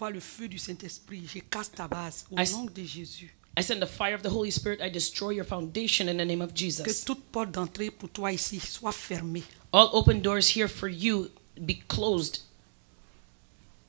t'envoie le feu du Saint-Esprit. Je casse ta base au nom de Jésus. I send the fire of the Holy Spirit. I destroy your foundation in the name of Que Jesus. toute porte d'entrée pour toi ici soit fermée. All open doors here for you be closed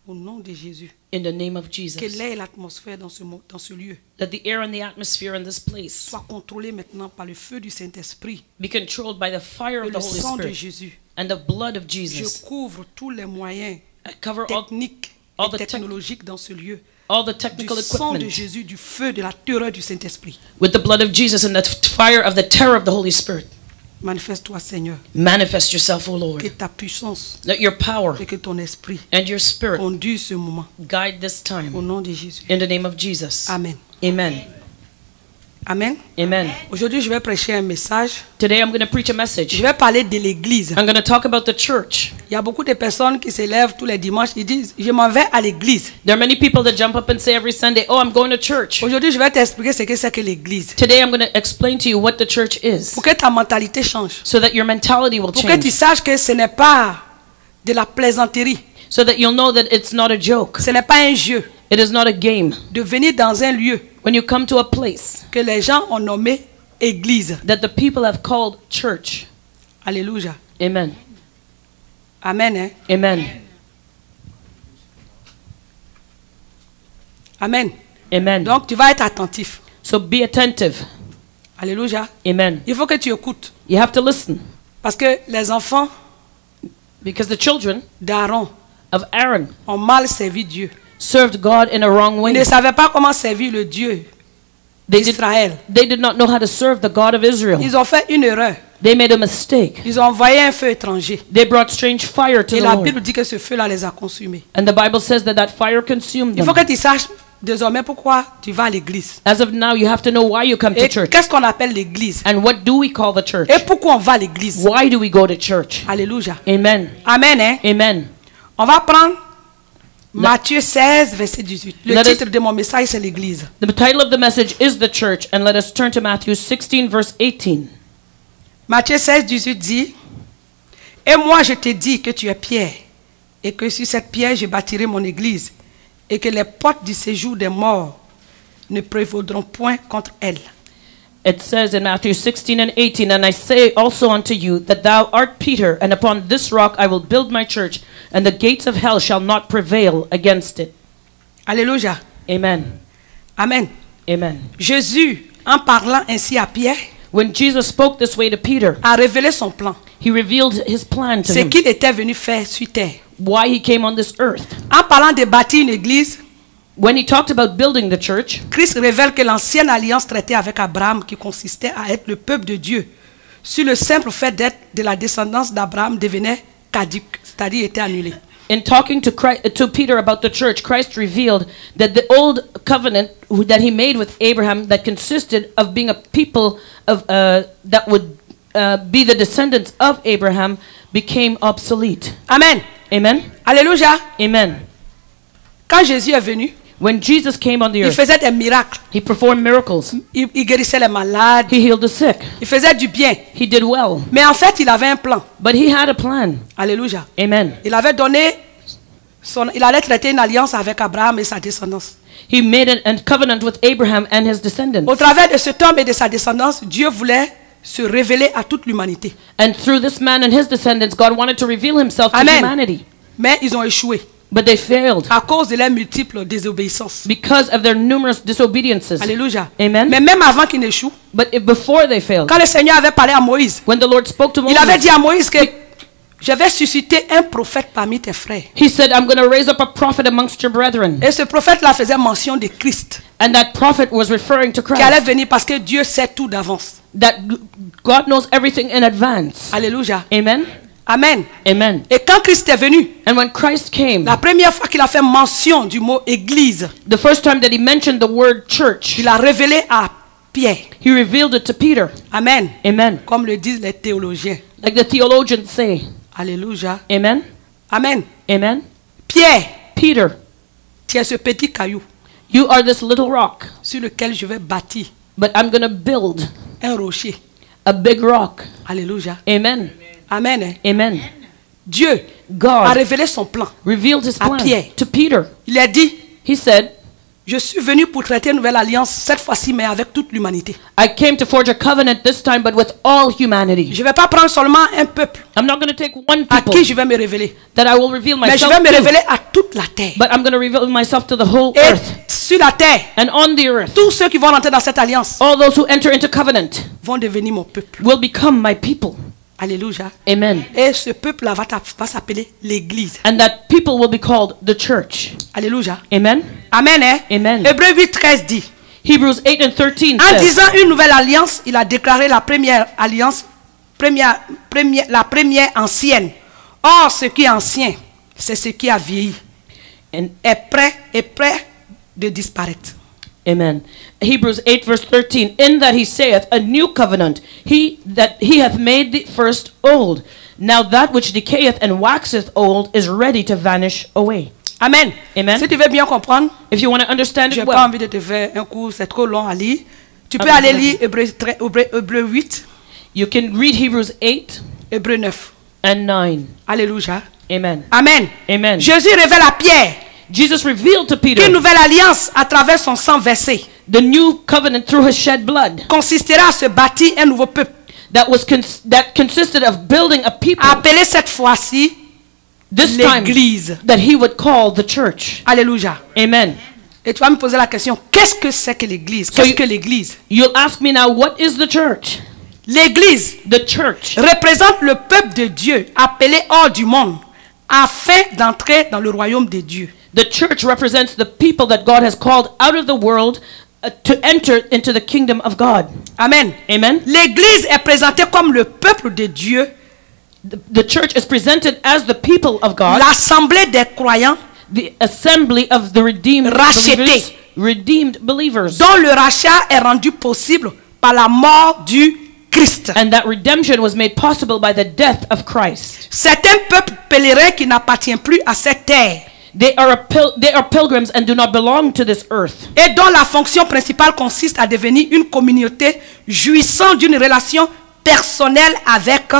Au nom de Jésus. in the name of Que Jesus. l'air et l'atmosphère dans ce lieu That the air and the atmosphere in this place soient contrôlés maintenant par le feu du Saint-Esprit be controlled by the fire et of the le Holy sang de Spirit Jésus. and the blood of Je Jesus. couvre tous les moyens I cover all techniques all et the tech- technologiques dans ce lieu. the Du technical sang de equipment Jésus, du feu, de la terreur du Saint-Esprit. with the blood of Jesus and the fire of the terror of the Holy Spirit. Manifeste-toi, Seigneur. Manifest yourself, O Que Lord. ta puissance Let your power et que ton esprit and your spirit conduisent ce moment. guide this Au time nom de Jésus. in the name of Jesus. Amen. Amen. Amen. Amen. Aujourd'hui, je vais prêcher un message. Today I'm going to preach a Je message. vais parler de l'église. I'm going to talk about the church. Il y a beaucoup de personnes qui se lèvent tous les dimanches. Ils disent, je m'en vais à l'église. There are many people that jump up and say every Sunday, "Oh, I'm going to church." Aujourd'hui, je vais t'expliquer ce que c'est que l'église. Today I'm going to explain to you what the church is Pour que ta mentalité change. so that your mentality will Pour que tu change. saches que ce n'est pas de la plaisanterie. So that you'll know that it's not a joke. Ce n'est pas un jeu. It is not a game. De venir dans un lieu When you come to a place que les gens ont nommé église. that the people have called church. Alléluia. Amen. Amen. Hein? Amen. Amen. Amen. Donc, tu vas être attentif. So be attentive. Alléluia. Amen. Il faut que tu écoutes. You have to listen Parce que les enfants because the children d'Aaron of Aaron ont mal servi Dieu. served God in a wrong Ils way. ne savaient pas comment servir le Dieu d'Israël. They did not know how to serve the God of Israel. Ils ont fait une erreur. They made a mistake. Ils ont envoyé un feu étranger. They brought strange fire to Et the la Lord. Bible dit que ce feu-là les a consumés. And the Bible says that fire consumed Il faut them. que tu saches désormais pourquoi tu vas à l'église. As of now, you have to know why you come to Et church. qu'est-ce qu'on appelle l'église? And what do we call the church? Et pourquoi on va à l'église? Why do we go to church? Alléluia. Amen. Amen. Hein? Amen. On va prendre Matthieu 16, verset 18. Le Let us- titre de mon message, c'est l'église. The title of the message is the church, and let us turn to Matthew 16, verse 18. Matthieu 16, 18 dit, « Et moi je te dis que tu es Pierre, et que sur cette pierre je bâtirai mon église, et que les portes du séjour des morts ne prévaudront point contre elle. » It says in Matthew 16 and 18, "And I say also unto you that thou art Peter, and upon this rock I will build my church, and the gates of hell shall not prevail against it." Alléluia. Amen. Amen. Amen. Jésus, en parlant ainsi à Pierre, When Jesus spoke this way to Peter, a révélé son plan, he revealed his plan to ce him, qu'il était venu faire sur terre. why he came on this earth. En parlant de bâtir une église, When he talked about building the church, Christ révèle que l'ancienne alliance traitée avec Abraham, qui consistait à être le peuple de Dieu, sur le simple fait d'être de la descendance d'Abraham, devenait caduque, c'est-à-dire était annulée. in talking to Peter about the church, Christ revealed that the old covenant that he made with Abraham, that consisted of being a people of that would be the descendants of Abraham, became obsolete. Amen. Amen. Alléluia. Amen. Quand Jésus est venu, When Jesus came on the il earth, faisait des miracles. he performed miracles. Il guérissait les malades. He healed the sick. Il faisait du bien. He did well. Mais en fait, il avait un plan. But he had a plan. Alléluia. Amen. Il avait donné, il allait traiter une alliance avec Abraham et sa descendance. He made a covenant with Abraham and his descendants. Au travers de cet homme et de sa descendance, Dieu voulait se révéler à toute l'humanité. And through this man and his descendants, God wanted to reveal himself to Amen. humanity. Mais ils ont échoué But they failed à cause de leurs multiples désobéissances. because of their numerous disobediences. Alléluia. Amen. Mais même avant qu'ils n'échouent, But before they failed, quand le Seigneur avait parlé à Moïse, when the Lord spoke to il avait Moses, dit à Moïse que je vais susciter un prophète parmi tes frères. he said, I'm going to raise up a prophet amongst your brethren. Et ce prophète-là faisait mention de Christ, And that prophet was referring to qui allait Christ. venir parce que Dieu sait tout d'avance. That God knows everything in advance. Alléluia. Amen. Amen. Amen. Et quand Christ est venu, And when Christ came, la première fois qu'il a fait mention du mot église, the first time that he mentioned the word church, il a révélé à Pierre. he revealed it to Peter. Amen. Amen. Comme le disent les théologiens. Like the theologians say. Alléluia. Amen. Amen. Amen. Pierre, Peter, tu es ce petit caillou you are this little rock, sur lequel je vais bâtir but I'm going to build un rocher. a big rock. Alléluia. Amen. Amen. Amen. Dieu a God révélé son plan. revealed his à plan Pierre. to Peter. Il a dit, He said, je suis venu pour traiter une nouvelle alliance, cette fois-ci, mais avec toute l'humanité. I came to forge a covenant this time, but with all humanity. Je ne vais pas prendre seulement un peuple I'm not going to take one à people qui je vais me révéler, that I will reveal mais je myself vais me to, révéler à toute la terre. but I'm going to reveal myself to the whole Et earth. sur la terre, And on the earth, tous ceux qui vont rentrer dans cette alliance all those who enter into covenant vont devenir mon peuple. will become my people. Alléluia. Amen. Et ce peuple-là va s'appeler l'Église. And that people will be called the church. Alléluia. Amen. Amen. Hein? Amen. Hébreux 8, 13 dit, Hebrews 8 and 13 en says, disant une nouvelle alliance, il a déclaré la première alliance, la première ancienne. Or, ce qui est ancien, c'est ce qui a vieilli, and, est prêt de disparaître. Amen. Hebrews 8 verse 13, in that he saith, a new covenant, he hath made the first old. Now that which decayeth and waxeth old is ready to vanish away. Amen. Amen. Si tu veux bien comprendre, If you want to understand je n'ai it pas well, envie de te faire un cours, c'est trop long à lire. Tu peux Amen. aller lire Hébreux 8, you can read Hebrews 8 Hébreux 9. and 9. Alléluia. Amen. Amen. Amen. Jésus révèle à Pierre Jesus revealed to Peter qu'une nouvelle alliance à travers son sang versé the new covenant through his shed blood consistera à se bâtir un nouveau peuple, that consisted of building a people, appelé cette fois-ci this time l'Église. that he would call the church. Alléluia. Amen. Et tu vas me poser la question, qu'est-ce que c'est que l'Église? So Qu'est-ce you- que l'Église? You'll ask me now, what is the church? L'Église The church représente le peuple de Dieu appelé hors du monde afin d'entrer dans le royaume de Dieu. The church represents the people that God has called out of the world to enter into the kingdom of God. Amen. Amen. L'Église est présentée comme le peuple de Dieu, The church is presented as the people of God, l'assemblée des croyants the assembly of the redeemed Rachetés. believers, redeemed believers, dont le rachat est rendu possible par la mort du Christ. and that redemption was made possible by the death of Christ. C'est un peuple pèlerin qui n'appartient plus à cette terre They are pilgrims and do not belong to this earth, et dont la fonction principale consiste à devenir une communauté jouissant d'une relation personnelle avec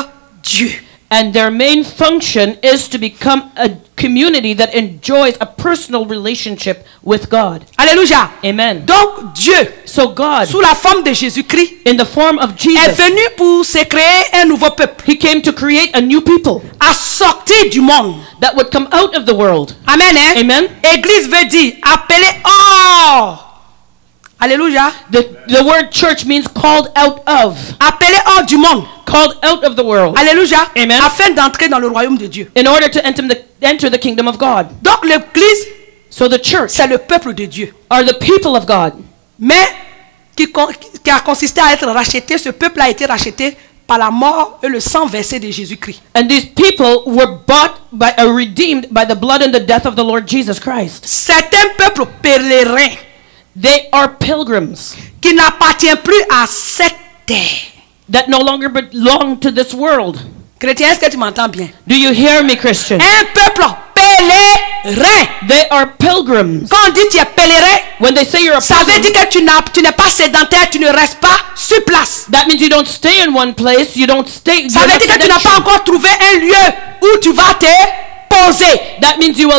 Dieu. and their main function is to become a community that enjoys a personal relationship with God. Alléluia. Amen. Donc Dieu, So God, sous la forme de Jésus-Christ, in the form of est Jesus, venu pour se créer un nouveau peuple, he came to create a new people à sortir du monde. that would come out of the world. Amen. Hein? Amen. Église veut dire appelé hors. Alléluia. The word church means called out of, Appelé hors du monde. called out of the world, Alléluia. Amen. Afin d'entrer dans le royaume de Dieu. in order to enter the kingdom of God. Donc l'église, So the church c'est le peuple de Dieu. are the people of God, Mais qui a consisté à être racheté, ce peuple a été racheté par la mort et le sang versé de Jésus-Christ. and these people were bought by, redeemed by the blood and the death of the Lord Jesus Christ. C'est un peuple pèlerin They are pilgrims qui n'appartient plus à cette terre. that no longer belong to this world. Chrétien, est-ce que tu m'entends bien? Do you hear me, Christian? Un peuple pèlerin. They are pilgrims. Quand on dit tu es pèlerin, When they say you're a ça veut pilgrim, dire que tu n'es pas sédentaire, tu ne restes pas sur place. that means you don't stay in one place. You don't stay. Ça you're veut not dire que tu n'as pas sedentary. encore trouvé un lieu où tu vas te poser. That means you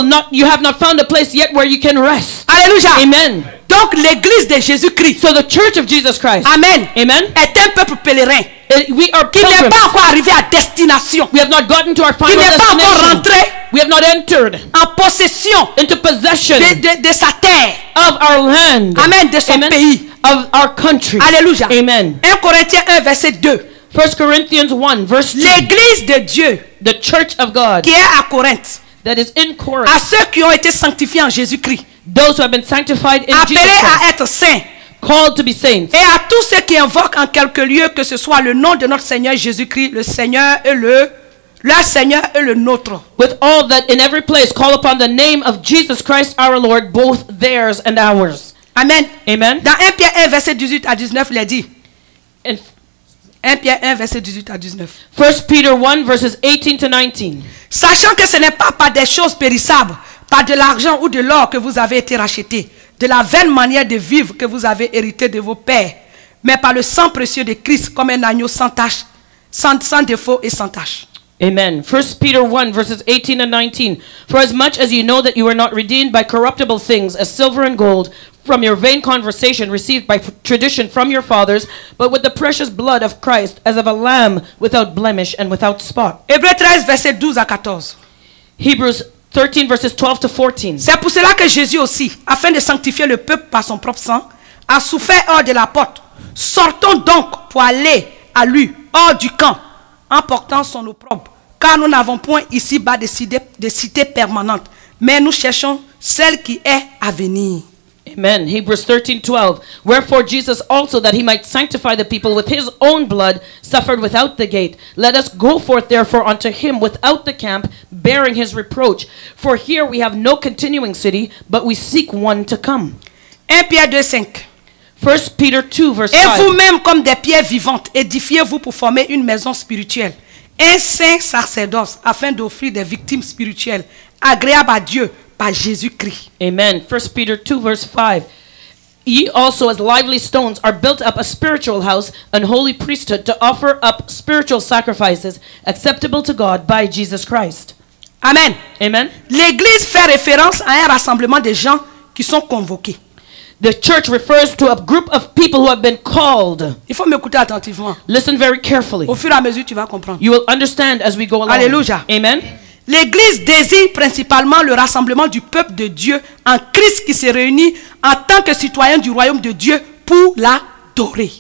have not found a place yet where you can rest. Alléluia. Amen. Donc l'église de Jésus-Christ, So the church of Jesus Christ, amen, amen, est un peuple pèlerin we are qui n'est pilgrims. pas encore arrivé à destination, We have not gotten to our qui final n'est pas encore destination. rentré We have not entered en possession into possession de sa terre, of our land. amen, de son Amen. pays. Of our country. Alléluia. Amen. 1 Corinthiens 1 verset 2. 1 Corinthians 1 verse 2. L'église de Dieu The church of God qui est à Corinthe, that is in Corinth, à ceux qui ont été sanctifiés en Jésus-Christ, those who have been sanctified in Jesus appelés Christ, à être saints, called to be saints, et à tous ceux qui invoquent en quelque lieu que ce soit le nom de notre Seigneur Jésus-Christ, le Seigneur et leur Seigneur et le nôtre. with all that in every place call upon the name of Jesus Christ our Lord, both theirs and ours. Amen. Amen. Dans 1 Pierre 1 verset 18 à 19, il est dit, In 1 Pierre 1 verset 18 à 19. 1 Peter 1 verses 18 to 19. Sachant que ce n'est pas par des choses périssables, par de l'argent ou de l'or que vous avez été rachetés, de la vaine manière de vivre que vous avez hérité de vos pères, mais par le sang précieux de Christ comme un agneau sans tache, sans défaut et sans tache. Amen. 1 Peter 1 verses 18 and 19. For as much as you know that you are not redeemed by corruptible things as silver and gold from your vain conversation received by tradition from your fathers, but with the precious blood of Christ as of a lamb without blemish and without spot. Hébreux 13, verset 12 à 14. Hebrews 13 verses 12 to 14. C'est pour cela que Jésus aussi, afin de sanctifier le peuple par son propre sang, a souffert hors de la porte. Sortons donc pour aller à lui, hors du camp, en portant son opprobre. Car nous n'avons point ici-bas de cité permanente, mais nous cherchons celle qui est à venir. Amen. Hebrews 13:12. Wherefore Jesus also, that he might sanctify the people with his own blood, suffered without the gate. Let us go forth therefore unto him without the camp, bearing his reproach. For here we have no continuing city, but we seek one to come. 1 Pierre 2:5. 1 Peter 2 verse Et 5. vous-même, comme des pierres vivantes, édifiez-vous pour former une maison spirituelle, un saint sacerdoce, afin d'offrir des victimes spirituelles, agréables à Dieu par Jésus-Christ. Amen. 1 Peter 2 verse 5. Ye also as lively stones are built up a spiritual house, an holy priesthood, to offer up spiritual sacrifices acceptable to God by Jesus Christ. Amen. Amen. L'Église fait référence à un rassemblement de gens qui sont convoqués. The church refers to a group of people who have been called. Il faut m'écouter attentivement. Listen very carefully. Au fur et à mesure, tu vas comprendre. You will understand as we go along. Alléluia. Amen. L'Église désigne principalement le rassemblement du peuple de Dieu en Christ qui se réunit en tant que citoyen du royaume de Dieu pour l'adorer.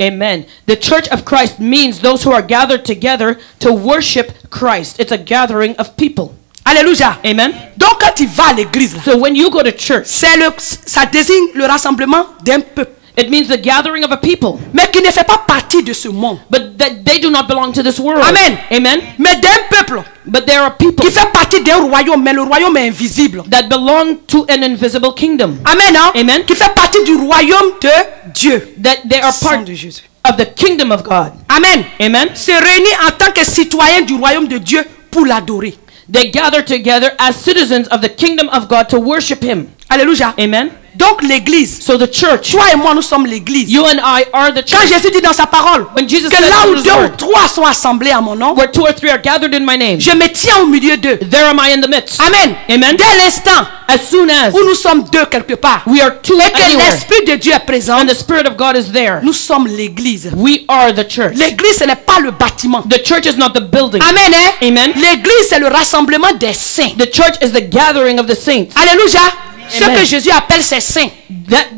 Amen. The church of Christ means those who are gathered together to worship Christ. It's a gathering of people. Alléluia. Amen. Donc quand tu vas à l'église, là, So when you go to church, ça désigne le rassemblement d'un peuple, it means the gathering of a people, mais qui ne fait pas partie de ce monde. but that they do not belong to this world. Amen. Amen. Mais d'un peuple But there are people qui fait partie d'un royaume, mais le royaume est invisible. that belong to an invisible kingdom. Amen. Hein? Amen. Qui fait partie du royaume de Dieu. That they are Sang part de Jésus. of the kingdom of God. Amen. Amen. Se réunit en tant que citoyen du royaume de Dieu pour l'adorer. They gather together as citizens of the kingdom of God to worship him. Alléluia. Amen. Donc l'église, So the church, toi et moi nous sommes l'église. you and I are the Quand church. Jésus dit dans sa parole When Jesus que said là in où his deux ou word, trois sont assemblés à mon nom, where 2 or 3 are gathered in my name, je me tiens au milieu d'eux. there am I in the midst. Amen. Amen. Dès l'instant As soon as où nous sommes deux quelque part we are two et que anywhere l'Esprit de Dieu est présent, and the Spirit of God is there, nous sommes l'église. we are the church. L'église, ce n'est pas le bâtiment. The church is not the building. Amen. Hein? Amen. L'église, c'est le rassemblement des saints. The church is the gathering of the saints. Alléluia. Ceux Amen. que Jésus appelle ses saints.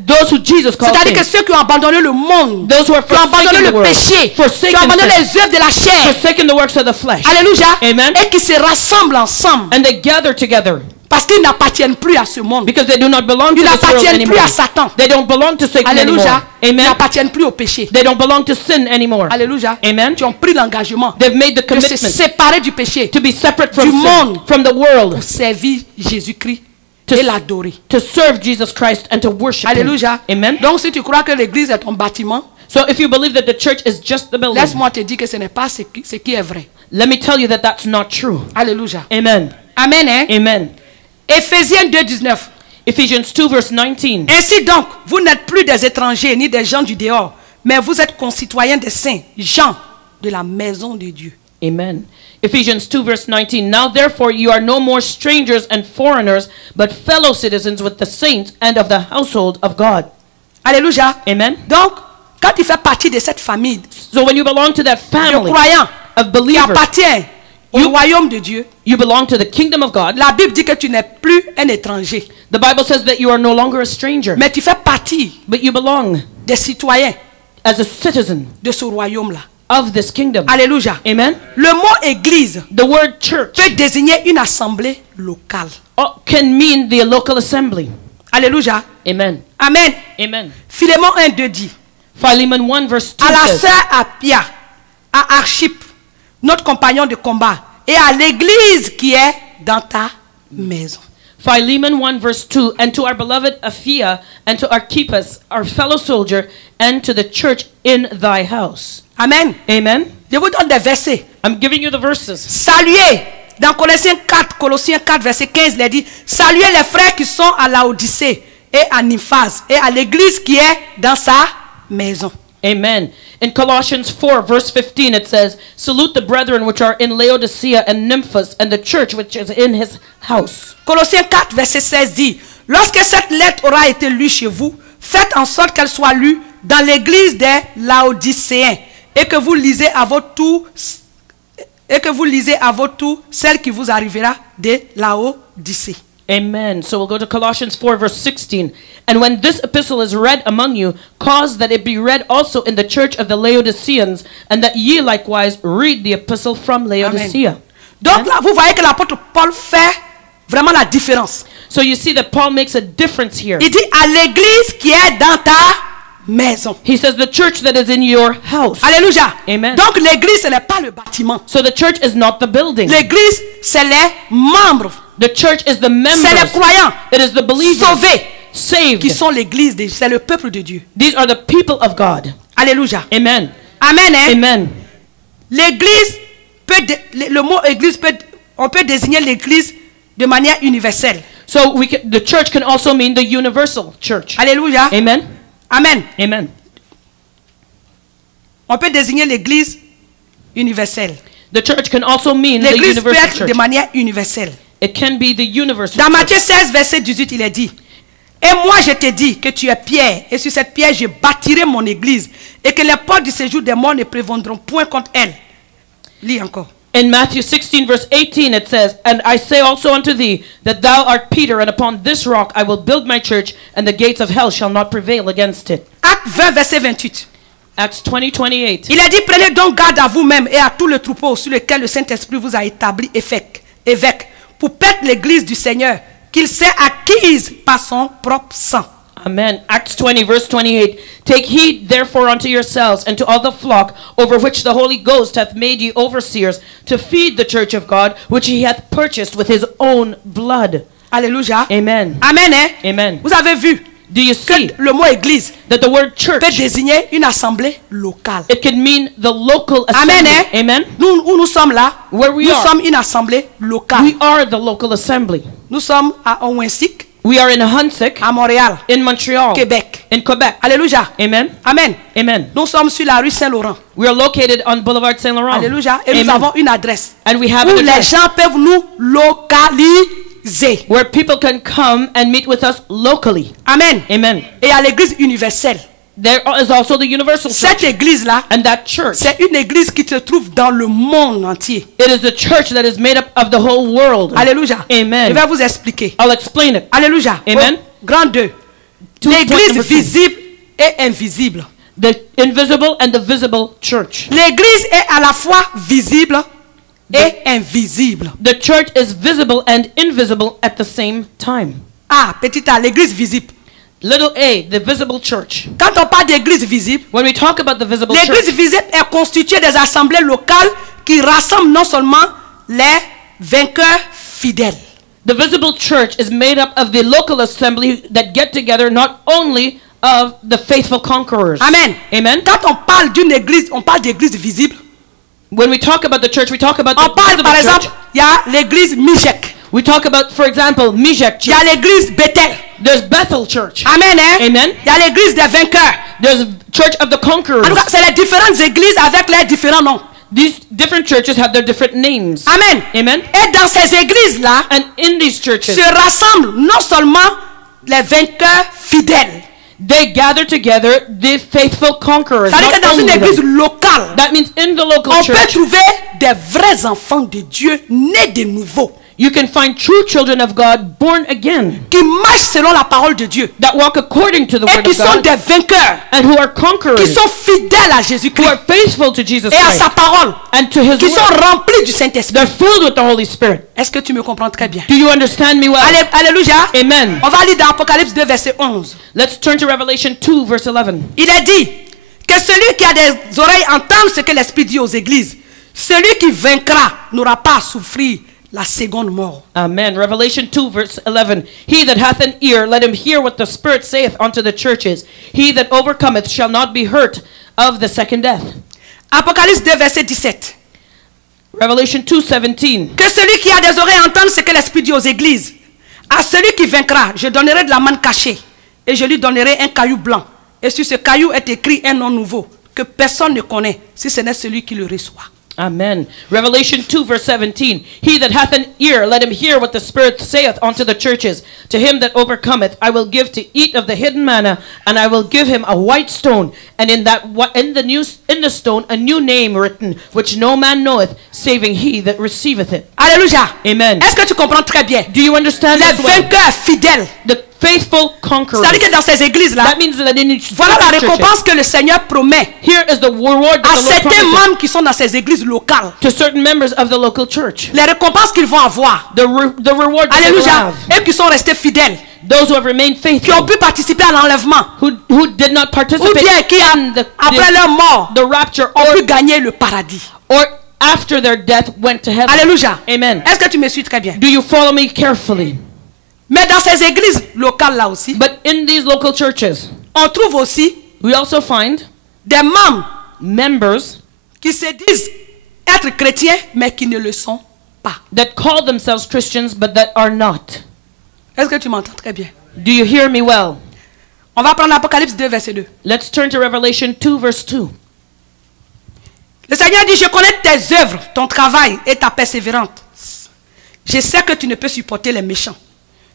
Those who Jesus called C'est-à-dire que saints. ceux qui ont abandonné le monde, Those who are qui ont abandonné forsaken le the world, péché, qui forsaken ont abandonné sin, les œuvres de la chair. forsaken the works of the flesh, Alléluia. Amen. Et qui se rassemblent ensemble. and they gather together Parce qu'ils n'appartiennent plus à ce monde. because they do not belong to Ils this world n'appartiennent plus anymore. à Satan. They don't belong to Satan Alléluia. anymore. Ils Amen. n'appartiennent plus au péché. They don't belong to sin anymore. Alléluia. Amen. Qui ont pris l'engagement They've made the de se commitment séparer du péché to be separate du from sin, monde. from the world, pour servir Jésus-Christ To- et l'adorer. to serve Jesus Christ and to worship Alléluia. Him. Amen. Donc si tu crois que l'église est un bâtiment, So if you believe that the church is just the building, laisse-moi te dire que ce n'est pas ce qui est vrai. let me tell you that that's not true. Alléluia. Amen. Amen. Hein? Amen. Éphésiens 2:19. Ephesians 2 verse 19. Ainsi donc, vous n'êtes plus des étrangers ni des gens du dehors, mais vous êtes concitoyens des saints, gens de la maison de Dieu. Amen. Ephesians 2 verse 19. Now therefore you are no more strangers and foreigners, but fellow citizens with the saints and of the household of God. Alléluia. Amen. Donc, quand tu fais partie de cette famille So when you belong to that de family croyants of qui believers, appartient au royaume de Dieu, you belong to the kingdom of God. la Bible dit que tu n'es plus un étranger, The Bible says that you are no longer a stranger, mais tu fais partie but you belong des citoyens as a citizen de ce royaume-là. of this kingdom. Alléluia. Amen. Le mot église The word church peut désigner une assemblée locale. can mean the local assembly. Alléluia. Amen. Amen. Amen. Philémon 1:2 dit Philemon 1 verse 2 à la says, sœur Appia, à Archip, notre compagnon de combat, et à l'église qui est dans ta maison. Philemon 1 verse 2, and to our beloved Aphia, and to Archippus, our fellow soldier, and to the church in thy house. Amen. Amen. Je vous donne des versets. I'm giving you the verses. Saluez. Dans Colossiens 4, verset 15, il est dit, saluez les frères qui sont à Laodicée et à Nymphase et à l'église qui est dans sa maison. Amen. In Colossians 4, verse 15, it says, "Salute the brethren which are in Laodicea and Nymphas, and the church which is in his house." Colossiens 4, verset 16 dit, lorsque cette lettre aura été lue chez vous, faites en sorte qu'elle soit lue dans l'église des Laodicéens et que vous lisez à votre tour celle qui vous arrivera de Laodicée. Amen. So we'll go to Colossians 4, verse 16. "And when this epistle is read among you, cause that it be read also in the church of the Laodiceans, and that ye likewise read the epistle from Laodicea." Donc là, vous voyez que l'apôtre Paul fait vraiment la différence. So you see that Paul makes a difference here. Il dit à l'église qui est dans ta maison. He says the church that is in your house. Alléluia. Amen. Donc l'église, ce n'est pas le bâtiment. So the church is not the building. L'église, c'est les membres. The church is the members. C'est les croyants It is the believers sauvés saved. qui sont l'église, c'est le peuple de Dieu. These are the people of God. Alléluia. Amen. Amen. Hein? Amen. L'église le mot église on peut désigner l'église de manière universelle. So the church can also mean the universal church. Alléluia. Amen. Amen. Amen. On peut désigner l'église universelle. The church can also mean the L'église peut universal être church. de manière universelle. It can be the universal Dans church. Matthieu 16, verset 18, il est dit, et moi je te dis que tu es Pierre, et sur cette pierre je bâtirai mon église, et que les portes du séjour des morts ne prévaudront point contre elle. Lis encore. In Matthew 16, verse 18, it says, "And I say also unto thee, that thou art Peter, and upon this rock I will build my church, and the gates of hell shall not prevail against it." Acte 20, verset 28. Acts 20, 28. Il a dit, prenez donc garde à vous-même et à tout le troupeau sur lequel le Saint-Esprit vous a établi évêque, pour paître l'église du Seigneur, qu'il s'est acquise par son propre sang. Amen. Acts 20, verse 28. "Take heed therefore unto yourselves and to all the flock over which the Holy Ghost hath made you overseers, to feed the church of God, which he hath purchased with his own blood." Alléluia. Amen. Amen. Hein? Amen. Vous avez vu Do you see que le mot église that the word peut church, désigner une assemblée locale. it can mean the local assembly? Amen. Hein? Amen. Nous, où nous sommes là, Where we nous are. sommes une assemblée locale. We are the local assembly. Nous sommes à Onwensik, We are in Hunsik, à Montréal, in Montreal, Québec. in Quebec. Alléluia. Amen. Amen. Amen. Nous sommes sur la rue Saint-Laurent. We are located on Boulevard Saint Laurent. Alléluia. Et Amen. nous avons une adresse And we have où an les address gens peuvent nous localiser. where people can come and meet with us locally. Amen. Amen. Et à l'église universelle. There is also the universal church. Cette église-là, And that church, c'est une église qui se trouve dans le monde entier. it is the church that is made up of the whole world. Alléluia. Amen. Je vais vous expliquer. I'll explain it. Alléluia. Amen. Au grand 2. Point L'église number 2. visible et invisible. The invisible and the visible church. L'église est à la fois visible et invisible. The church is visible and invisible at the same time. Ah, petit a, l'église visible. Little a, the visible church. Quand on parle d'église visible, When we talk about the visible l'église church, visible est constituée des assemblées locales qui rassemblent non seulement les vainqueurs fidèles. the visible church is made up of the local assembly that get together, not only of the faithful conquerors. Amen. Amen. Quand on parle d'une église, on parle d'église visible. When we talk about the church, we talk about On the parle visible par exemple, church. il y a l'église Mijek. We talk about, for example, Mijek Il y a Church. l'église Bethel. There's Bethel Church. Amen. Hein? Amen. Il y a l'église des vainqueurs. There's Church of the Conquerors. En tout cas, c'est les différentes églises avec leurs différents noms. These different churches have their different names. Amen. Amen. Et dans ces églises-là, And in these churches, se rassemblent non seulement les vainqueurs fidèles. they gather together the faithful conquerors. C'est-à-dire que not dans une only église them. locale, That means in the local on peut church, trouver des vrais enfants de Dieu nés de nouveau, you can find true children of God born again qui marchent selon la parole de Dieu that walk according to the et word qui of sont God des vainqueurs, and who are qui conquerors, sont fidèles à who Jésus-Christ are faithful to Jesus et à Christ sa parole, and to His qui sont word. remplis du Saint-Esprit. They're filled with the Holy Spirit. Est-ce que tu me comprends très bien? Do you understand me well? Alléluia. Amen. On va lire dans Apocalypse 2, verset 11. Let's turn to Revelation 2, verse 11. Il est dit que celui qui a des oreilles entende ce que l'Esprit dit aux églises. Celui qui vaincra n'aura pas à souffrir la seconde mort. Amen. Revelation 2, verse 11. He that hath an ear, let him hear what the Spirit saith unto the churches. He that overcometh shall not be hurt of the second death. Apocalypse 2, verset 17. Revelation 2, 17. Que celui qui a des oreilles entende ce que l'Esprit dit aux églises. À celui qui vaincra, je donnerai de la manne cachée et je lui donnerai un caillou blanc Et sur ce caillou est écrit un nom nouveau que personne ne connaît si ce n'est celui qui le reçoit. Amen. Revelation 2 verse 17. He that hath an ear, let him hear what the Spirit saith unto the churches. To him that overcometh, I will give to eat of the hidden manna, and I will give him a white stone, and in the stone a new name written, which no man knoweth, saving he that receiveth it. Alléluia. Amen. Est-ce que tu comprends très bien? Do you understand Les this well? vainqueurs fidèles. The faithful conquerors. C'est-à-dire que dans ces églises-là, That means that in each voilà la churches, récompense que le Seigneur promet here is the reward that à the Lord certains promises membres qui sont dans ces églises locales. to certain members of the local church. Les récompenses qu'ils vont avoir. The reward that they will Alléluia. have. Et qui sont restés fidèles. Those who have remained Qui ont faithful, pu participer à l'enlèvement. who did not Ou participate bien qui, in après leur mort, the rapture, ont pu gagner le paradis. or after their death went to heaven. Alléluia. Amen. Est-ce que tu me suis très bien? Do you follow me carefully? Mais dans ces églises locales-là aussi, But in these local churches, on trouve aussi we also find des membres members qui se disent être chrétiens, mais qui ne le sont pas. that call themselves Christians but that are not. Est-ce que tu m'entends très bien? Do you hear me well? On va prendre Apocalypse 2, verset 2. Let's turn to Revelation 2 verse 2. Le Seigneur dit, je connais tes œuvres, ton travail et ta persévérance. Je sais que tu ne peux supporter les méchants,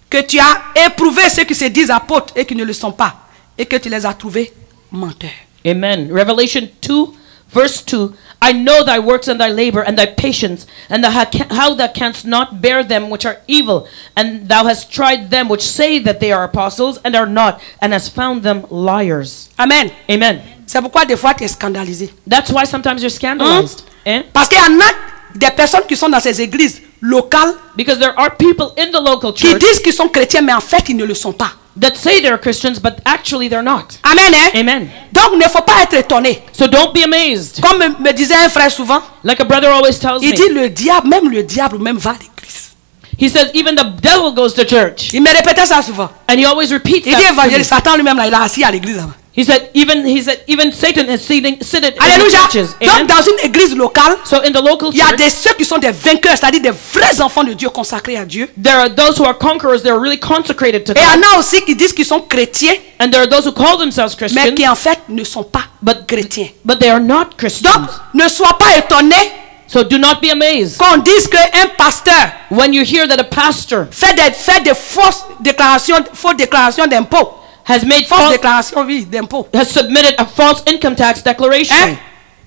que tu as éprouvé ceux qui se disent apôtres et qui ne le sont pas, et que tu les as trouvés menteurs. Amen. Revelation 2 verse 2. I know thy works and thy labor and thy patience, and how thou canst not bear them which are evil, and thou hast tried them which say that they are apostles and are not, and hast found them liars. Amen. Amen. C'est pourquoi des fois tu es scandalisé. That's why sometimes you're scandalized. Eh? Parce qu'il y en a des personnes qui sont dans ces églises locales Because there are people in the local qui church disent qu'ils sont chrétiens, mais en fait ils ne le sont pas. that say they're Christians, but actually they're not. Amen. Hein? Amen. Donc il ne faut pas être étonné. So don't be amazed. Comme me disait un frère souvent, Like a brother always tells il me. dit le diable même va à l'église. He says even the devil goes to church. Il me répétait ça souvent. And he always repeats Il dit that. to me. évangéliste Satan lui-même là, il est assis à l'église. Là-bas. He said even Satan is seated in the Alléluia. churches. Donc Amen. dans une église locale, So in the local il y a church, ceux qui sont des vainqueurs, c'est-à-dire des vrais enfants de Dieu consacrés à Dieu. there are those who are conquerors. They're really consecrated to Et il y en God. a aussi qui disent qu'ils sont chrétiens, And there are those who call themselves mais Christians, qui en fait ne sont pas but chrétiens. but they are not Donc Christians. ne sois pas étonné So do not be amazed qu'on dise qu'un pasteur when you hear that a pastor fait des fausses déclarations d'impôts. has made Fausse false, déclaration, oui, d'impôts. has submitted a false income tax declaration. Hein?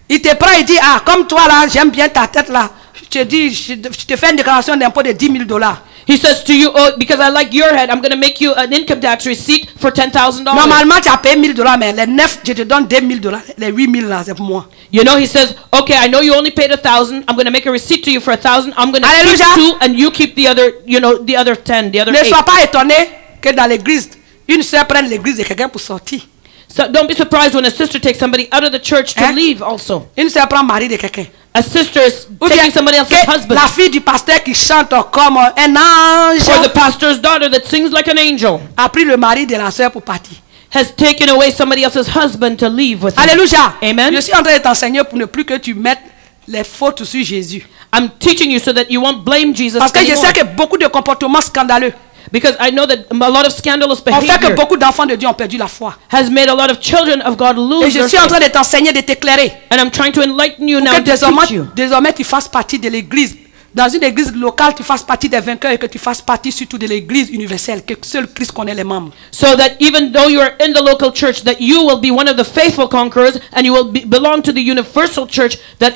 Il te prend et dit, ah, comme toi là, j'aime bien ta tête là. Je te dis, je te fais une déclaration d'impôt de $10,000. He says to you, oh, because I like your head, I'm going to make you an income tax receipt for $10,000. Normalement, tu as payé $1,000, mais les 9, je te donne $2,000. Les 8,000 là, c'est pour moi. You know, he says, okay, I know you only paid 1,000. I'm going to make a receipt to you for 1,000. I'm going to keep Alléluia. 2, and you keep the other, the other 10, the other Ne 8. sois pas étonné que dans l'église, une soeur prenne l'église de quelqu'un pour sortir. So don't be surprised when a sister takes somebody out of the church to Hein? leave also. Une soeur prend le mari de quelqu'un. A sister is Ou bien taking somebody else's que husband. la fille du pasteur qui chante comme un ange Or the pastor's daughter that sings like an angel a pris le mari de la soeur pour partir. has taken away somebody else's husband to leave with him. Alléluia. Amen. Je suis en train de t'enseigner pour ne plus que tu mettes les fautes sur Jésus. I'm teaching you so that you won't blame Jesus Parce que je anymore. sais que beaucoup de comportements scandaleux Because I know that a lot of scandalous ont fait que behavior beaucoup d'enfants de Dieu ont perdu la foi. has made a lot of children of God Et lose je their suis en train faith. de t'enseigner, de t'éclairer. And I'm trying to enlighten you Pour now que to teach you. désormais tu fasses partie de l'église. Dans une église locale, tu fasses partie des vainqueurs et que tu fasses partie surtout de l'église universelle, que seul Christ connaît les membres. So that even though you are in the local church, that you will be one of the faithful conquerors, and you will belong to the universal church that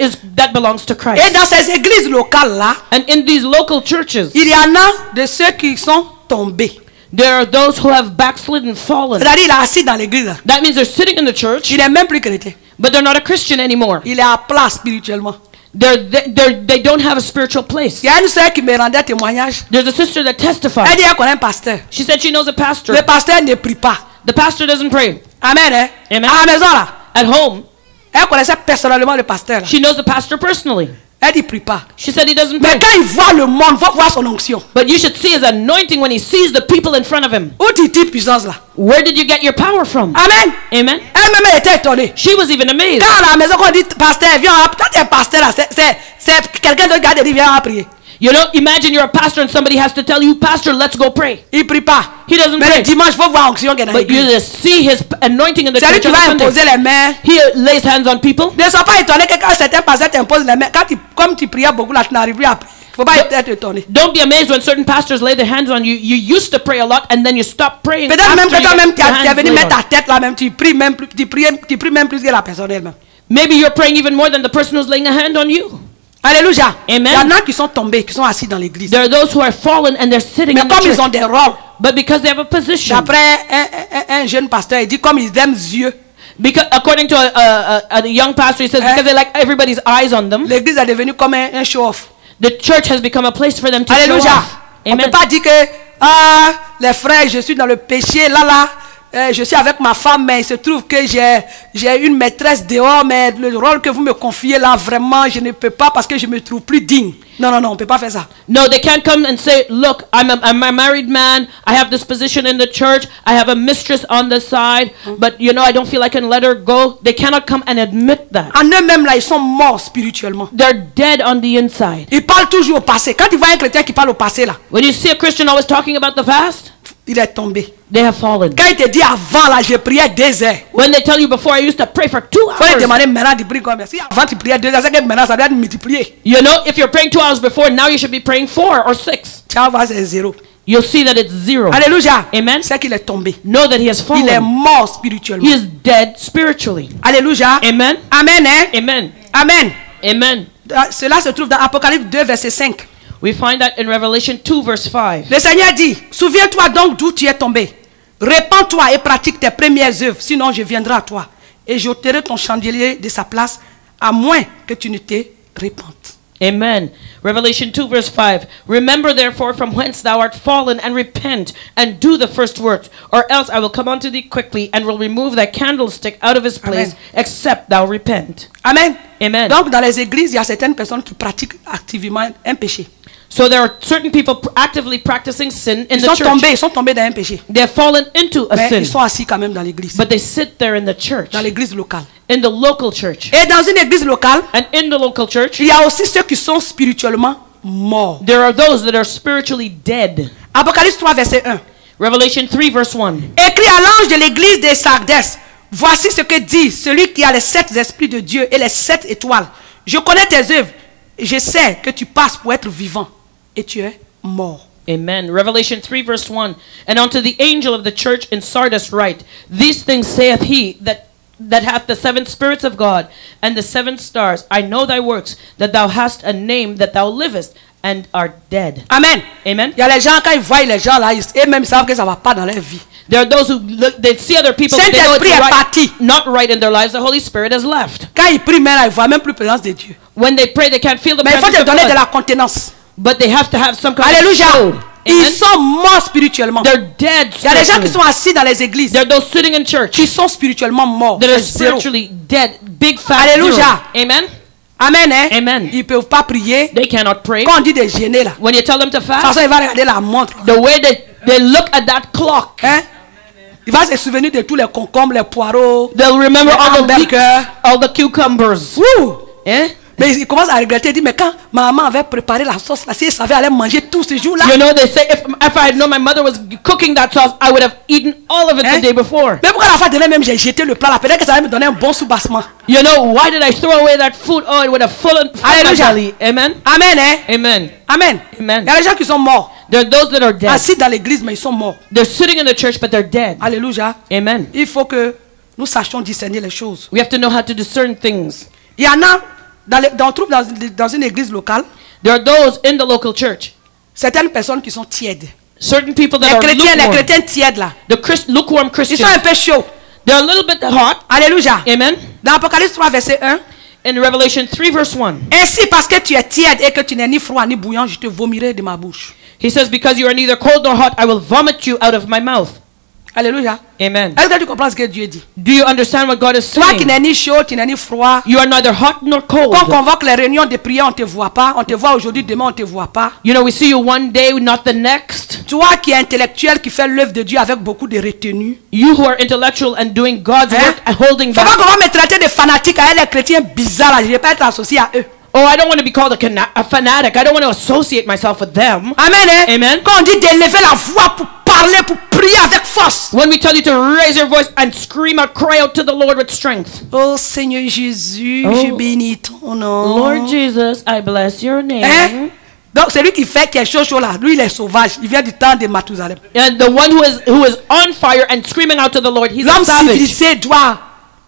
belongs to Et Christ. dans ces églises locales-là, And in these local churches, il y en a de ceux qui sont tombés. there are those who have backslidden, fallen. C'est-à-dire, il est assis dans l'église. Là. That means they're sitting in the church, Il n'est même plus chrétien. but they're not a Christian anymore. Il est à plat spirituellement. They don't have a spiritual place. Il y a une soeur qui me rendait témoignage. There's a sister that Elle testified. dit qu'elle connaît un pasteur. She said she knows a pastor. Le pasteur ne prie pas. The pastor doesn't pray. Amen. Hein? Amen. À la maison là. At home, Elle connaissait personnellement le pasteur. Là. she knows the pastor personally. Elle dit prie pas. She said he doesn't Mais pray. quand il voit le monde, il va voir son onction. But you should see his anointing when he sees the people in front of him. Où tu dis puissance là? Where did you get your power from? Amen. Amen. Elle-même était étonnée. She was even amazed. Quand à la maison, on dit pasteur, viens, quand tu es pasteur là, c'est quelqu'un de garde et dit viens à prier. You know, imagine you're a pastor and somebody has to tell you, Pastor, let's go pray. Il prie pas. He doesn't Mais pray. le dimanche, il faut voir l'onction qui est dans But you l'église. just see his anointing in the C'est lui church qui on va Sunday. imposer les mains. He lays hands on people. Ne sois pas étonné que quand certains pasteurs t'imposent les mains, comme tu priais beaucoup là, tu n'arrives plus après. Il ne faut pas être étonné. Don't be amazed when certain pastors lay their hands on you. You used to pray a lot and then you stop praying. Peut-être même after que you toi-même, get tu your es hands venu laid mettre on. ta tête là même, tu pries même plus que la personne elle-même. Maybe you're praying even more than the person who's laying a hand on you. Alléluia. Amen. Il y en a qui sont tombés, qui sont assis dans l'église. There are those who are fallen and they're sitting Mais in the comme ils church. ont des rôles, But because they have a position. d'après un jeune pasteur, il dit comme ils aiment Dieu, Because according to a young pastor, he says because they like everybody's eyes on them, l'église est devenue comme un show-off. the church has become a place for them to show Alléluia. off. On ne Amen. peut pas dire que les frères, je suis dans le péché, je suis avec ma femme, mais il se trouve que j'ai une maîtresse dehors, mais le rôle que vous me confiez là, vraiment, je ne peux pas parce que je me trouve plus digne. Non, on ne peut pas faire ça. No, they can't come and say, look, I'm a married man. I have this position in the church. I have a mistress on the side. But, you know, I don't feel I can let her go. They cannot come and admit that. En eux-mêmes, là, ils sont morts spirituellement. They're dead on the inside. Ils parlent toujours au passé. Quand tu vois un chrétien qui parle au passé, là, When you see a Christian always talking about the past, il est tombé. they have fallen. Quand il te dit avant, là, je priais 2 heures. When they tell you before, I used to pray for 2 Il faut lui hours. demander maintenant de prier combien. Si avant tu priais 2 heures, c'est que maintenant ça doit être multiplié. You know, if you're praying 2 hours before, now you should be praying 4 or 6. Tu vas voir, c'est 0. You'll see that it's 0. Alléluia. Amen. C'est qu'il est tombé. Know that he has Il est fallen. mort He spirituellement. is dead spiritually. Alléluia. Amen. Amen, hein? Amen. Amen. Amen. Cela se trouve dans Apocalypse 2, verset 5. We find that in Revelation 2 verse 5. Le Seigneur dit, souviens-toi donc d'où tu es tombé. Répands-toi et pratique tes premières œuvres, sinon je viendrai à toi. Et j'ôterai ton chandelier de sa place, à moins que tu ne te repentes. Amen. Revelation 2 verse 5. Remember therefore from whence thou art fallen, and repent, and do the first works, or else I will come unto thee quickly, and will remove thy candlestick out of his place, Amen. except thou repent. Amen. Amen. Donc dans les églises, il y a certaines personnes qui pratiquent activement un péché. So there are certain people actively practicing sin in Ils the church. sont tombés dans un péché. They have fallen into a Mais sin, ils sont assis quand même dans l'église. but they sit there in the church, Dans l'église locale. in the local church. Et dans une église locale, And in the local church, il y a aussi ceux qui sont spirituellement morts. there are those that are spiritually dead. Apocalypse 3, verset 1. Revelation 3 verse 1. Écrit à l'ange de l'église des Sardès. Voici ce que dit celui qui a les 7 esprits de Dieu et les 7 étoiles. Je connais tes œuvres. Je sais que tu passes pour être vivant et tu es mort. Amen. Revelation 3 verse 1. And unto the angel of the church in Sardis write, These things saith he that hath the 7 spirits of God and the 7 stars. I know thy works, that thou hast a name, that thou livest and art dead. Amen. Amen. Il y a les gens, quand ils voient les gens là, eux-mêmes savent que ça ne va pas dans leur vie. There are those who look, they see other people, but they know Saint-Esprit it's est right, parti. not right in their lives. The Holy Spirit has left. Quand ils prient, mais là, ils ne voient même plus la présence de Dieu. When they pray, they can't feel the Mais il faut presence te of donner de God. la contenance. But they have to have some kind Alléluia. of show. Ils Amen. sont morts spirituellement. They're dead Il y a des gens qui spiritually. sont assis dans les églises There are those sitting in church qui sont spirituellement morts. that are C'est zéro. spiritually dead. Big fat Alléluia. zero. Amen. Amen, hein? Amen. Ils ne peuvent pas prier. They cannot pray. Quand on dit de gêner là, de When you tell them to toute fast, façon, il va regarder la montre. the way they look at that clock, Hein? Il va se souvenir de tous les concombres, les poireaux. they'll remember Les all the hamburgers. leeks, all the cucumbers. Wouh! Eh? Mais il commence à regretter. Il dit, mais quand ma maman avait préparé la sauce, là, si elle savait, elle allait manger tout ce jour-là. You know, they say if I had known my mother was cooking that sauce, I would have eaten all of it Hein? the day before. Mais pourquoi la fois dernière même j'ai jeté le plat là? Peut-être que ça allait me donner un bon soubassement. You know, why did I throw away that food? Oh, it would have filled my Alléluia. belly. Amen. Amen, hein? Amen. Amen. Amen. Il y a des gens qui sont morts. There are those that are dead. Assis dans l'église, mais ils sont morts. They're sitting in the church, but they're dead. Alléluia. Amen. Il faut que nous sachions discerner les choses. We have to know how to discern things. Il y en a, on trouve dans une église locale, There are those in the local church, certaines personnes qui sont tièdes. certain people that Les are chrétiens lukewarm. tièdes là. Lukewarm Ils Christians. sont un peu chauds. They're a little bit hot. Alléluia. Amen. Dans Apocalypse 3, verset 1. In Revelation 3 verse 1, Ainsi, parce que tu es tiède et que tu n'es ni froid ni bouillant, je te vomirai de ma bouche. he says, because you are neither cold nor hot, I will vomit you out of my mouth. Alléluia. Amen. Est-ce que tu comprends ce que Dieu dit? Do you understand what God is Toi qui saying? n'es ni chaud, tu n'es ni froid. You are neither hot nor cold. Quand on convoque les réunions de prière, on ne te voit pas. On te voit aujourd'hui, demain, on ne te voit pas. You know, we see you one day, not the next. Toi qui es intellectuel, qui fait l'œuvre de Dieu avec beaucoup de retenue. You who are intellectual and doing God's Hein? work and holding Faut pas back. qu'on va me traiter de fanatique avec les chrétiens bizarres là. Je ne vais pas être associé à eux. Oh, I don't want to be called a fanatic. I don't want to associate myself with them. Amen. Hein? Amen. Quand on dit d'élever la voix pour parler, pour prier avec force. When we tell you to raise your voice and scream out, cry out to the Lord with strength. Oh Seigneur Jésus, Oh, je bénis ton nom. Lord Jesus, I bless your name. Hein? Donc celui qui fait quelque chose là, lui il est sauvage. Il vient du temps de Mathusalem. And the one who is on fire and screaming out to the Lord, he's a L'homme savage. civilisé doit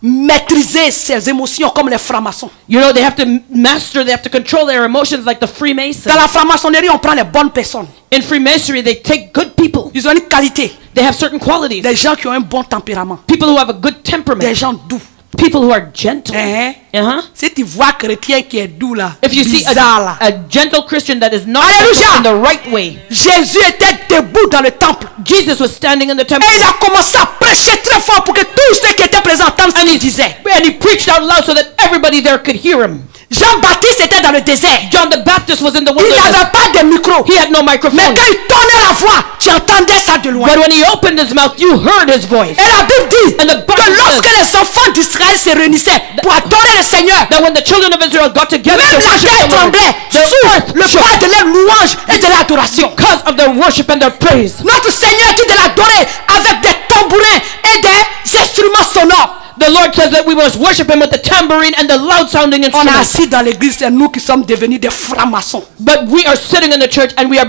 maîtriser ses émotions comme les francs-maçons. You know, they have to master, they have to control their emotions like the Freemasons. Dans la franc-maçonnerie, on prend les bonnes personnes. In Freemasonry, they take good people. Ils ont une qualité. They have certain qualities. Des gens qui ont un bon tempérament. People who have a good Des temperament. gens doux. People who are gentle. Hein? Uh-huh. Si tu vois chrétien qui est doux là, If you see bizarre là. a gentle Christian that is not Hallelujah. in the right way. Jésus était debout dans le temple. Jesus was standing in the temple. Et il a commencé à prêcher très fort pour que tous ceux qui étaient présents entendent ce qu'il disait. And he preached out loud so that everybody there could hear him. Jean-Baptiste était dans le désert. John the Baptist was in the Il wilderness. n'avait pas de micro. He had no Mais microphone. quand il tournait la voix, tu entendais ça de loin. But when he opened his mouth, you heard his voice. Et la Bible dit And the Bible que lorsque les enfants d'Israël se réunissaient pour adorer le Seigneur, That when the children of Israel got together même to la worship terre the Lord, tremblait the earth sous le shook poids de leur louange et de l'adoration. because of their worship and their praise. Notre Seigneur dit de l'adorer avec des tambourins et des instruments sonores. The Lord says that we must worship him with the tambourine and the loud sounding On est instruments. assis dans l'église, c'est nous qui sommes devenus des francs-maçons. But we are sitting in the church and we have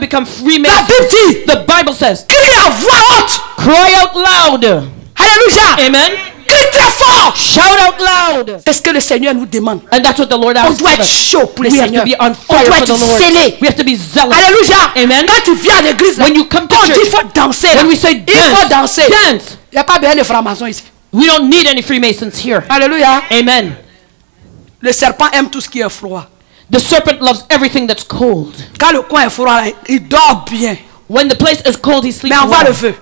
become La Freemasons. Bible dit, The Bible says, crie à voix haute. cry out loud. Alléluia. Amen. Crie très fort. Shout out loud. C'est ce que le Seigneur nous demande. And that's what the Lord On asks doit of être us. chaud pour le We have Seigneur. to be on On fire doit for the être Lord. zélé. We have to be zealous. Alléluia. Amen. Quand tu viens à l'église, When you come to quand on dit church, il faut danser, when là, we say il faut dance, danser. dance. Il n'y a pas besoin de francs-maçons ici. We don't need any Freemasons here. Alléluia. Amen. Le serpent aime tout ce qui est froid. The serpent loves everything that's cold. Quand le coin est froid, là, il dort bien. When the place is cold, he sleeps Mais envoie well. le feu.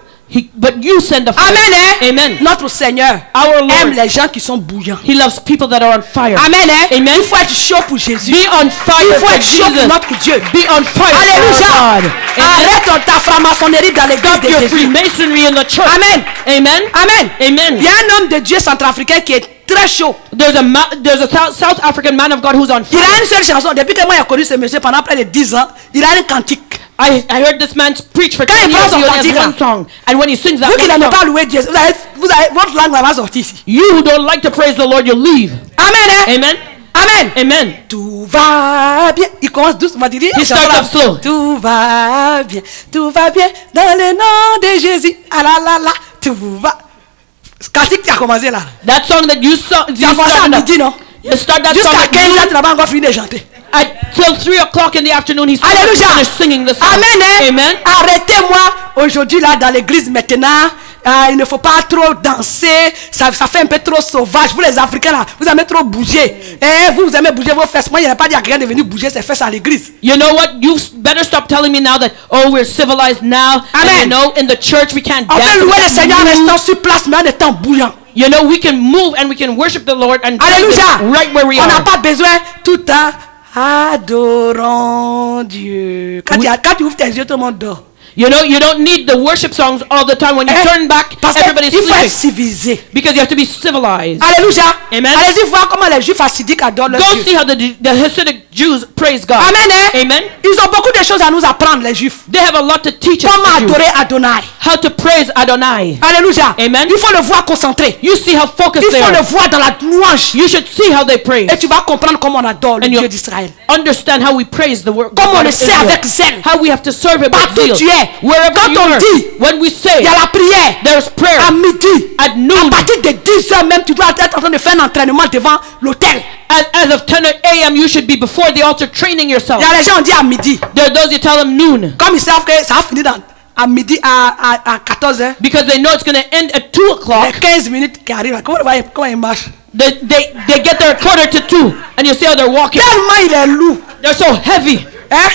But you send the fire. Amen. Hein? Amen. Notre Seigneur Our Lord, aime les gens qui sont bouillants. he loves people that are on fire. Amen. Hein? Amen. Il faut être chaud pour Jésus. Be on fire Il faut for être chaud pour Jesus. notre Dieu. Be on fire Alléluia. for our God. Amen. Arrête ta franc-maçonnerie dans l'église Stop de your Jésus. Freemasonry in the church. Amen. Amen. Amen. Amen. Il y a un homme de Dieu centrafricain qui est très chaud. There's a South African man of God who's on Il fire. a une seule chanson. Depuis que moi j'ai connu ce monsieur pendant près de 10 ans, il a un cantique. I heard this man preach for Quand 10 il years. prend son He only cantique, has one là. song. And when he sings that Vous qui one n'aimez song, pas louer Dieu, votre langue va sortir ici. you who don't like to praise the Lord, you leave. Amen. Hein? Amen. Amen. Amen. Tout va bien. Il commence doucement. Il dit, He starts off slow. Tout va bien dans le nom de Jésus. Ah là là là, tout va. Cantique qui a commencé là. That song that you Tu as commencé à started midi, non? You start that song Jusqu'à at 15 noon. heures, tu n'as pas encore fini de chanter. Till 3 o'clock in the afternoon, he's Alléluia. finished singing the song. Amen. Hein? Amen. Arrêtez-moi aujourd'hui là dans l'église maintenant. Il ne faut pas trop danser. Ça fait un peu trop sauvage. Vous les Africains là, vous aimez trop bouger. Vous aimez bouger vos fesses. Moi, il n'y a pas dit à quelqu'un de venir bouger ses fesses à l'église. You know what? You better stop telling me now that, oh, we're civilized now. Amen. And you know, in the church we can't On dance. peut we louer le can't Seigneur en move. restant sur place, mais en étant bouillant. You know, we can move and we can worship the Lord and praise Alléluia. Him right where we On n'a are. pas besoin tout en adorant Dieu. Quand tu ouvres tes yeux, tout le monde dort. You know, you don't need the worship songs all the time. When you turn back, Parce everybody's qu'il faut être sleeping. civilisé. Because you have to be civilized. Alléluia. Amen. Allez-y voir comment les Juifs hassidiques adorent leur Go Dieu. see how the Hasidic Jews praise God. Amen. Hein? Amen. Ils ont beaucoup de choses à nous apprendre, les Juifs. They have a lot to teach us. Comment the Jews. adorer Adonai. How to praise Adonai. Alléluia. Amen. Il faut le voir concentré. You see how focused Il they faut are. le voir dans la louange. You should see how they praise. Et tu vas comprendre comment on adore le And Dieu you'll d'Israël. understand how we praise the word. Comment on God le of sait Israel. avec zèle. How we have to serve Him with Partout zeal. tu es. Wherever Quand you on are. dit, When we say, il y a la prière. there's prayer. À midi. At noon. À partir de 10 heures même, tu dois être en train de faire un entraînement devant l'autel. As of 10 a.m., you should be before the altar training yourself. Il y a les gens qui disent à midi. There are those you tell them noon. Comme ils savent que ça va finir à midi à 14 heures. Because they know it's going to end at 2 Les o'clock. 15 minutes qui arrivent, comment ils marchent? They get there at 1:45. And you see how they're walking. Tellement il est lourd. They're so heavy. Hein?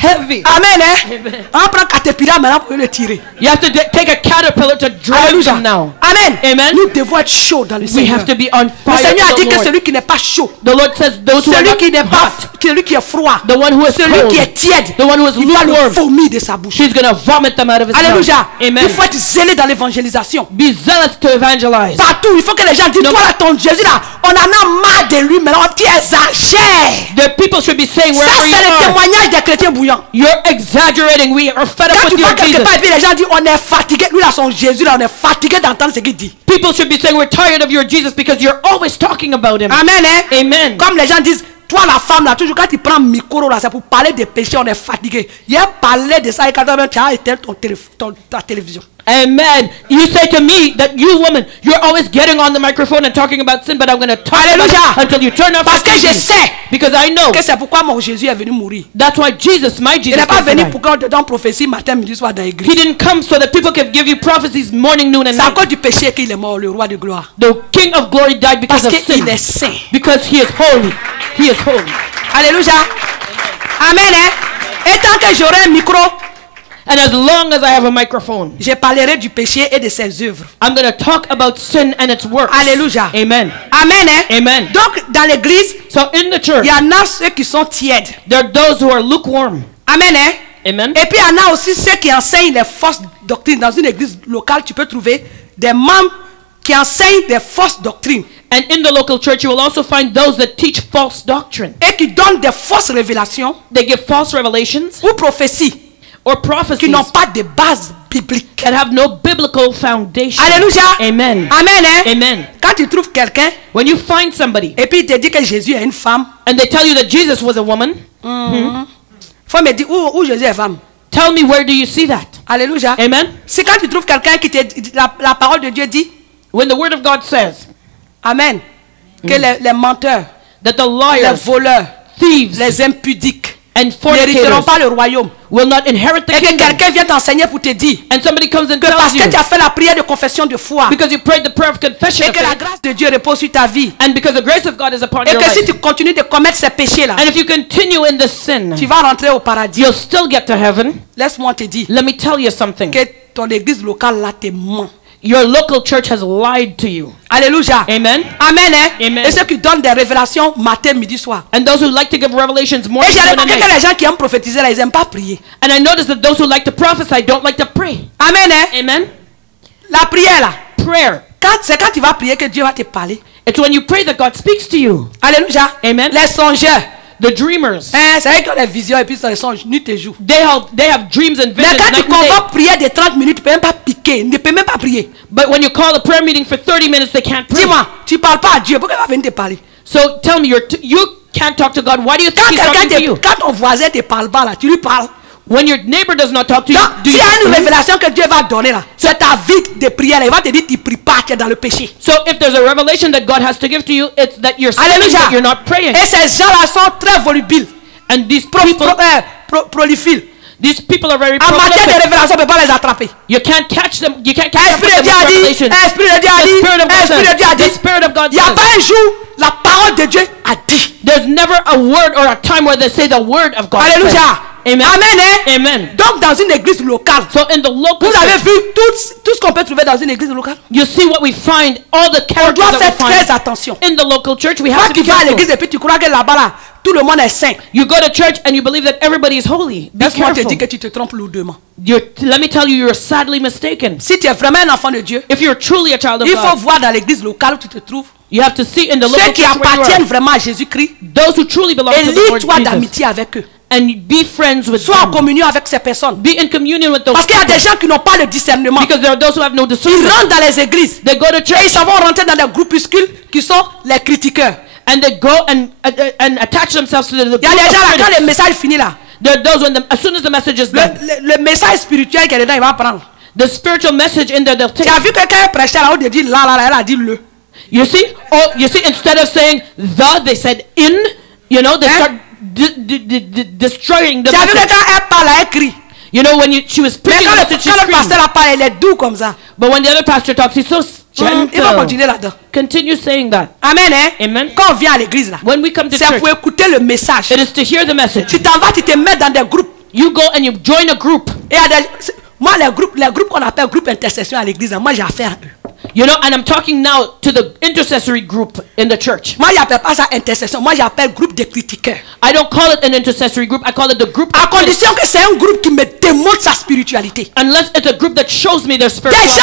Heavy. Amen. Hein? On prend Caterpillar maintenant pour le tirer. You have to take a caterpillar to drive Alléluia. them now. Amen. Amen. Nous devons être chauds dans le We Seigneur. have to be on Le fire Seigneur a for dit the que Lord. celui qui n'est pas chaud, The Lord says those who are celui not qui n'est pas, hot, celui qui est froid, the one who is celui cold, qui est tiède, the one who is il va le lukewarm, vomir de sa bouche. he's going to vomit them out of his Alléluia. mouth. Amen. Il faut être zélé dans l'évangélisation. Be zealous to evangelize. Partout, il faut que les gens disent, No. toi là, ton Jésus là, on en a marre de lui maintenant, tu exagères. The people should be saying Ça, wherever c'est you le are, témoignage des chrétiens bouillants. you're exaggerating. We are fed up Quand tu with vas your quelque Jesus. part et puis les gens disent on est fatigué, lui là son Jésus là, on est fatigué d'entendre ce qu'il dit. People should be saying we're tired of your Jesus because you're always talking about him. Amen, hein? Amen. Comme les gens disent, toi la femme là, toujours quand tu prends le micro là, c'est pour parler des péchés, on est fatigué. Il a parlé de ça et quand tu as éteint ta télévision. Amen. You say to me that you woman, you're always getting on the microphone and talking about sin, but I'm going to talk about Alléluia. it until you turn off Parce your que je TV. sais Because I know que c'est pourquoi mon Jésus est venu mourir. that's why Jesus, my Il Jesus, n'est pas came to venu die. pour qu'on te donne prophétie matin, midi, soir dans He l'église. didn't come so that people can give you prophecies morning, noon, and C'est à night. cause du péché qu'il est mort, le roi de gloire. The King of Glory died because Parce of sin. qu'il est saint. Because he is holy. He is holy. Alléluia. Amen, hein? Et tant que j'aurai un micro, And as long as I have a microphone, je parlerai du péché et de ses œuvres. I'm going to talk about sin and its works. Alléluia. Amen. Amen, hein? Amen. Donc, dans l'église, So in the church, il y en a ceux qui sont tièdes. there are those who are lukewarm. Amen, hein? Amen. Et puis, il y en a aussi ceux qui enseignent les fausses doctrines. Dans une église locale, tu peux trouver des membres qui enseignent des fausses doctrines And in the local church, you will also find those that teach false doctrine. et qui donnent des fausses révélations They give false revelations ou prophéties or qui prophecies n'ont pas de base biblique. that have no biblical foundation. Alléluia. Amen. Amen, hein? Amen. Quand tu trouves quelqu'un When you find somebody et puis il te dit que Jésus est une femme, and they tell you that Jesus was a woman, faut me dire où Jésus est femme. tell me, where do you see that? Alléluia. Amen. C'est quand tu trouves quelqu'un qui te dit, la parole de Dieu dit, When the word of God says Amen, que les menteurs, that the les liars, voleurs, thieves, les impudiques and n'hériteront fornicators pas le royaume. will not inherit the Et que kingdom. quelqu'un vient t'enseigner pour te dire And somebody comes and que parce tells que tu you, as fait la prière de confession de foi because you prayed the prayer of confession et of que la faith, grâce de Dieu repose sur ta vie and because the grace of God is upon et your que si life, tu continues de commettre ces péchés-là, and if you continue in this sin, tu vas rentrer au paradis. you'll still get to heaven. Laisse-moi te dire Let me tell you something. que ton église locale là te ment. Your local church has lied to you. Alléluia. Amen. Amen, hein? Amen. Et ceux qui donnent des révélations matin, midi, soir. And those who like to give revelations Et morning, j'ai noon, and remarqué que night. les gens qui aiment prophétiser là, ils n'aiment pas prier. And I notice that those who like to prophesy don't like to pray. Amen, hein? Amen. La prière là, Prayer. c'est quand tu vas prier que Dieu va te parler. It's when you pray that God speaks to you. Alléluia. Amen. Les songeurs, The dreamers. hein, c'est vrai qu'ils ont des visions et puis ça les songe nuit et jour. They have dreams and Mais visions quand tu night and day. convoques prière de 30 minutes, tu ne peux même pas piquer, ne peux même pas prier. But when you call a prayer meeting for 30 minutes, they can't pray. Dis-moi, tu ne parles pas à Dieu, pourquoi il va venir te parler? So tell me, you can't talk to God. Why do you think Quand, He's talking to you? quand ton voisin ne te parle pas là, tu lui parles. When your neighbor does not talk to you, Donc, do s'il you y a talk une to him? révélation que Dieu va donner là, c'est ta vie de prière. Il va te dire, tu ne pries pas, tu es dans le péché. So if there's a revelation that God has to give to you, it's that you're sinning, Alléluia. that you're not praying. Et ces gens-là sont très volubiles, And these people proliphiles. are very En matière de prolific. révélation, on ne peut pas les attraper. You can't catch them. You can't catch up Esprit with de them Dieu a with dit, revelation. Esprit de Dieu a The dit, Spirit of God Esprit de says. Dieu a The dit. Spirit of God Il n'y a says. pas un jour, la parole de Dieu a dit. There's never a word or a time where they say the word of God. Alléluia. says. Amen. Amen, hein? Amen. Donc, dans une église locale, So in the local vous avez church, vu tout ce qu'on peut trouver dans une église locale. you see what we find, all the On characters doit that faire we très find attention. in the local church. We Toi have to qui be vas à careful. l'église et puis tu crois que là-bas, là, tout le monde est saint. You go to church and you believe that everybody is holy. Be Laisse-moi te careful. dire que tu te trompes lourdement. Let me tell you, you're sadly mistaken. Si tu es vraiment un enfant de Dieu, If you're truly a child of il faut God, voir dans l'église locale où tu te trouves you have to see in the ceux local qui church where you appartiennent are, vraiment à Jésus-Christ those who truly belong et to the Lord lie-toi Jesus, d'amitié avec eux. and be friends with Sois en them. communion avec ces personnes. Be in communion with those Parce qu'il y a people. des gens qui n'ont pas le discernement. Because there are those who have no Ils discernment. rentrent dans les églises They go to et church ils s'en vont rentrer dans des groupuscules qui sont les critiqueurs. and they go and attach themselves to the Il y a des gens là, quand critics. le message finit là, There are those as soon as the message is done, le message spirituel qui est dedans, il va prendre. the spiritual message in there they'll Tu take. as vu que quand elle prêchait là, au lieu de dire là, elle a dit le. You see, instead of saying the, they said in. You know, they start destroying the Tu as vu que message. quand elle parle, elle crie. You know, when she was Mais preaching quand the message, she le pasteur screamed. la parle, elle est doux comme ça. But when the other pastor talks, he's so Il va gentle. continuer là-dedans. Continue saying that. Amen, hein? Amen. Quand on vient à l'église là, When we come to c'est church, pour écouter le message. it is to hear the message. Tu t'en vas, tu te mets dans des groupes. You go and you join a group. Et il y a moi, les groupes qu'on appelle groupe intercession à l'église, moi j'ai affaire à eux. You know, and I'm talking now to the intercessory group in the church. Moi, j'appelle pas ça intercession. Moi, j'appelle groupe de critiqueurs. I don't call it an intercessory group. I call it the group. À condition que c'est un groupe qui me démontre sa spiritualité. Unless it's a group that shows me their Des gens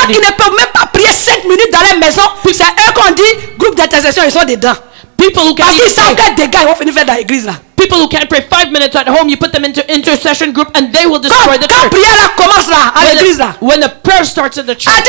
qui spirituality. ne peuvent même pas prier 5 minutes dans les maisons, c'est eux qu'on dit groupe d'intercession, ils sont dedans. People who Parce can't qu'ils even savent pray. quel dégâts ils vont finir faire dans l'église là. People who can't pray 5 minutes at home, you put them into intercession group and they will Quand, destroy the quand church. prière là commence là, à l'église là. When the prayer starts in the church, Ah,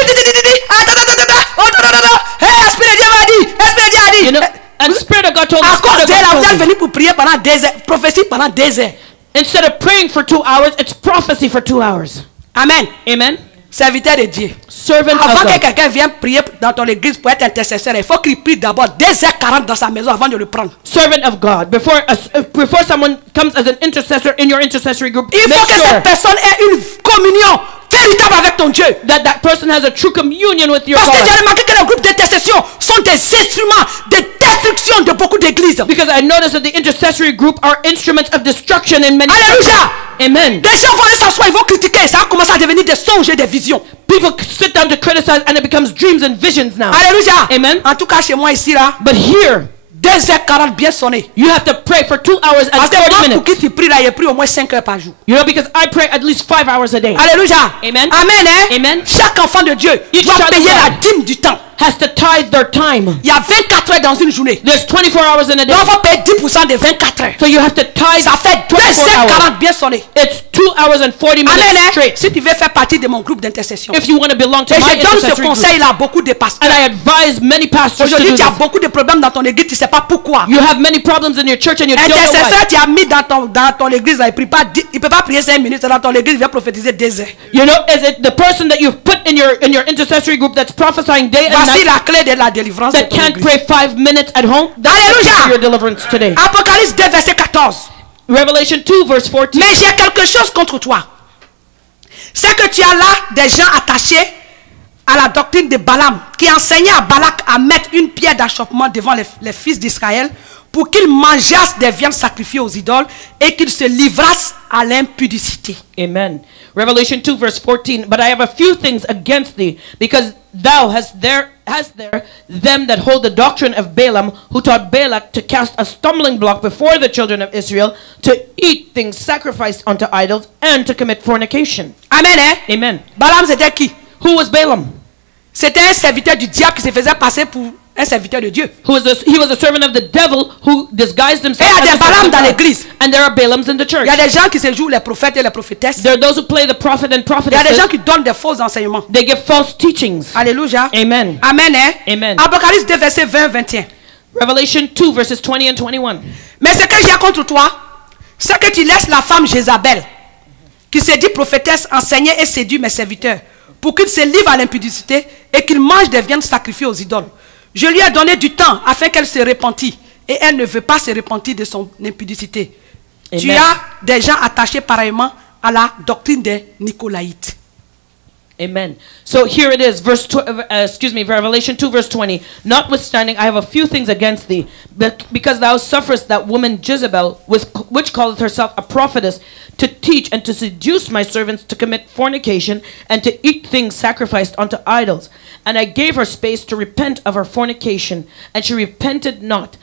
hey, Esprit de Dieu m'a dit, Esprit de Dieu a dit. you know, and Spirit of God told À us, cause Spirit de of là, God vous told êtes me. venu pour prier pendant des heures, prophétie pendant des heures. Instead of praying for 2 hours, it's prophecy for 2 hours. Amen. Amen. Serviteur de Dieu. Servant Avant of que God. quelqu'un vienne prier dans ton église pour être intercesseur, il faut qu'il prie d'abord 2h40 dans sa maison avant de le prendre. Servant of God. Before someone comes as an intercessor in your intercessory group, Il make faut que sure cette personne ait une communion véritable avec ton Dieu. that person has a true communion with your Parce que j'ai God. remarqué que les groupes d'intercession sont des instruments de destruction de beaucoup d'églises. Because I noticed that the intercessory group are instruments of destruction in many Alléluia. churches. Amen. Des gens vont aller s'asseoir, ils vont critiquer, ça va commencer à devenir des songes et des visions. People sit down to criticize and it becomes dreams and visions now. Alléluia. Amen. En tout cas, chez moi ici là, But here, 2h40 bien sonné. you have to pray for 2 hours and Parce que 40 moi, pour minutes. qui tu pries là, il prie au moins 5 heures par jour. You know, because I pray at least 5 hours a day. Alléluia. Amen. Amen. Hein? Amen. Chaque enfant de Dieu Each doit child of payer God. la dîme du temps. Has to tithe their time. Il y a 24 heures dans une journée. There's 24 hours in a day. Donc, il faut payer 10% des 24 heures. So you have to tithe Ça fait 24 hours. 2h40 bien sonné. It's 2 hours and 40 minutes Amen. Hein? straight. Si tu veux faire partie de mon groupe d'intercession. If you want to belong to Et my je donne ce intercessory group. conseil là à beaucoup de And pasteurs. I advise many pastors to Aujourd'hui, do tu as this. beaucoup de problèmes dans ton église, tu ne sais pas pourquoi. You have many problems in your church and you don't know why. Intercesseur, tu as mis dans ton église, là, il ne peut pas prier 5 minutes, dans ton église, il vient prophétiser 2 heures. You know, is it the person that you've put in your intercessory group that's prophesying day and Voici night la clé de la délivrance de that ton can't église. pray 5 minutes at home? That's the key Hallelujah. to your deliverance today. Apocalypse 2, verset 14. Revelation 2 verse 14. Mais j'ai quelque chose contre toi. C'est que tu as là des gens attachés à la doctrine de Balaam, qui enseignait à Balak à mettre une pierre d'achoppement devant les fils d'Israël pour qu'ils mangeassent des viandes sacrifiées aux idoles et qu'ils se livrassent à l'impudicité. Amen. Revelation 2 verse 14. But I have a few things against thee, because thou hast there them that hold the doctrine of Balaam, who taught Balak to cast a stumbling block before the children of Israel, to eat things sacrificed unto idols, and to commit fornication. Amen. Hein? Amen. Balaam c'était qui? Who was Balaam? C'était un serviteur du diable qui se faisait passer pour un serviteur de Dieu. He was a servant of the devil who disguised himself Et il y a as des a servant Balaam of dans God. l'église. And there are Balaams in the church. Il y a des gens qui se jouent les prophètes et les prophétesses. There are those who play the prophet and Il y a des gens prophetesses. qui donnent des faux enseignements. They give false teachings. Alléluia. Amen. Amen. Hein? Amen. Apocalypse 2, verset 20-21. Revelation 2 verses 20 and 21. Mais ce que j'ai contre toi, c'est que tu laisses la femme Jézabel, qui se dit prophétesse, enseigner et séduire mes serviteurs, pour qu'ils se livrent à l'impudicité et qu'ils mangent des viandes sacrifiées aux idoles. Je lui ai donné du temps afin qu'elle se repentît, et elle ne veut pas se repentir de son impudicité. Tu Amen. as des gens attachés pareillement à la doctrine des Nicolaïtes. Amen. So here it is, Revelation 2 verse 20. Notwithstanding, I have a few things against thee, because thou sufferest that woman Jezebel, which calleth herself a prophetess, to teach and to seduce my servants to commit fornication and to eat things sacrificed unto idols. And I gave her space to repent of her fornication, and she repented not.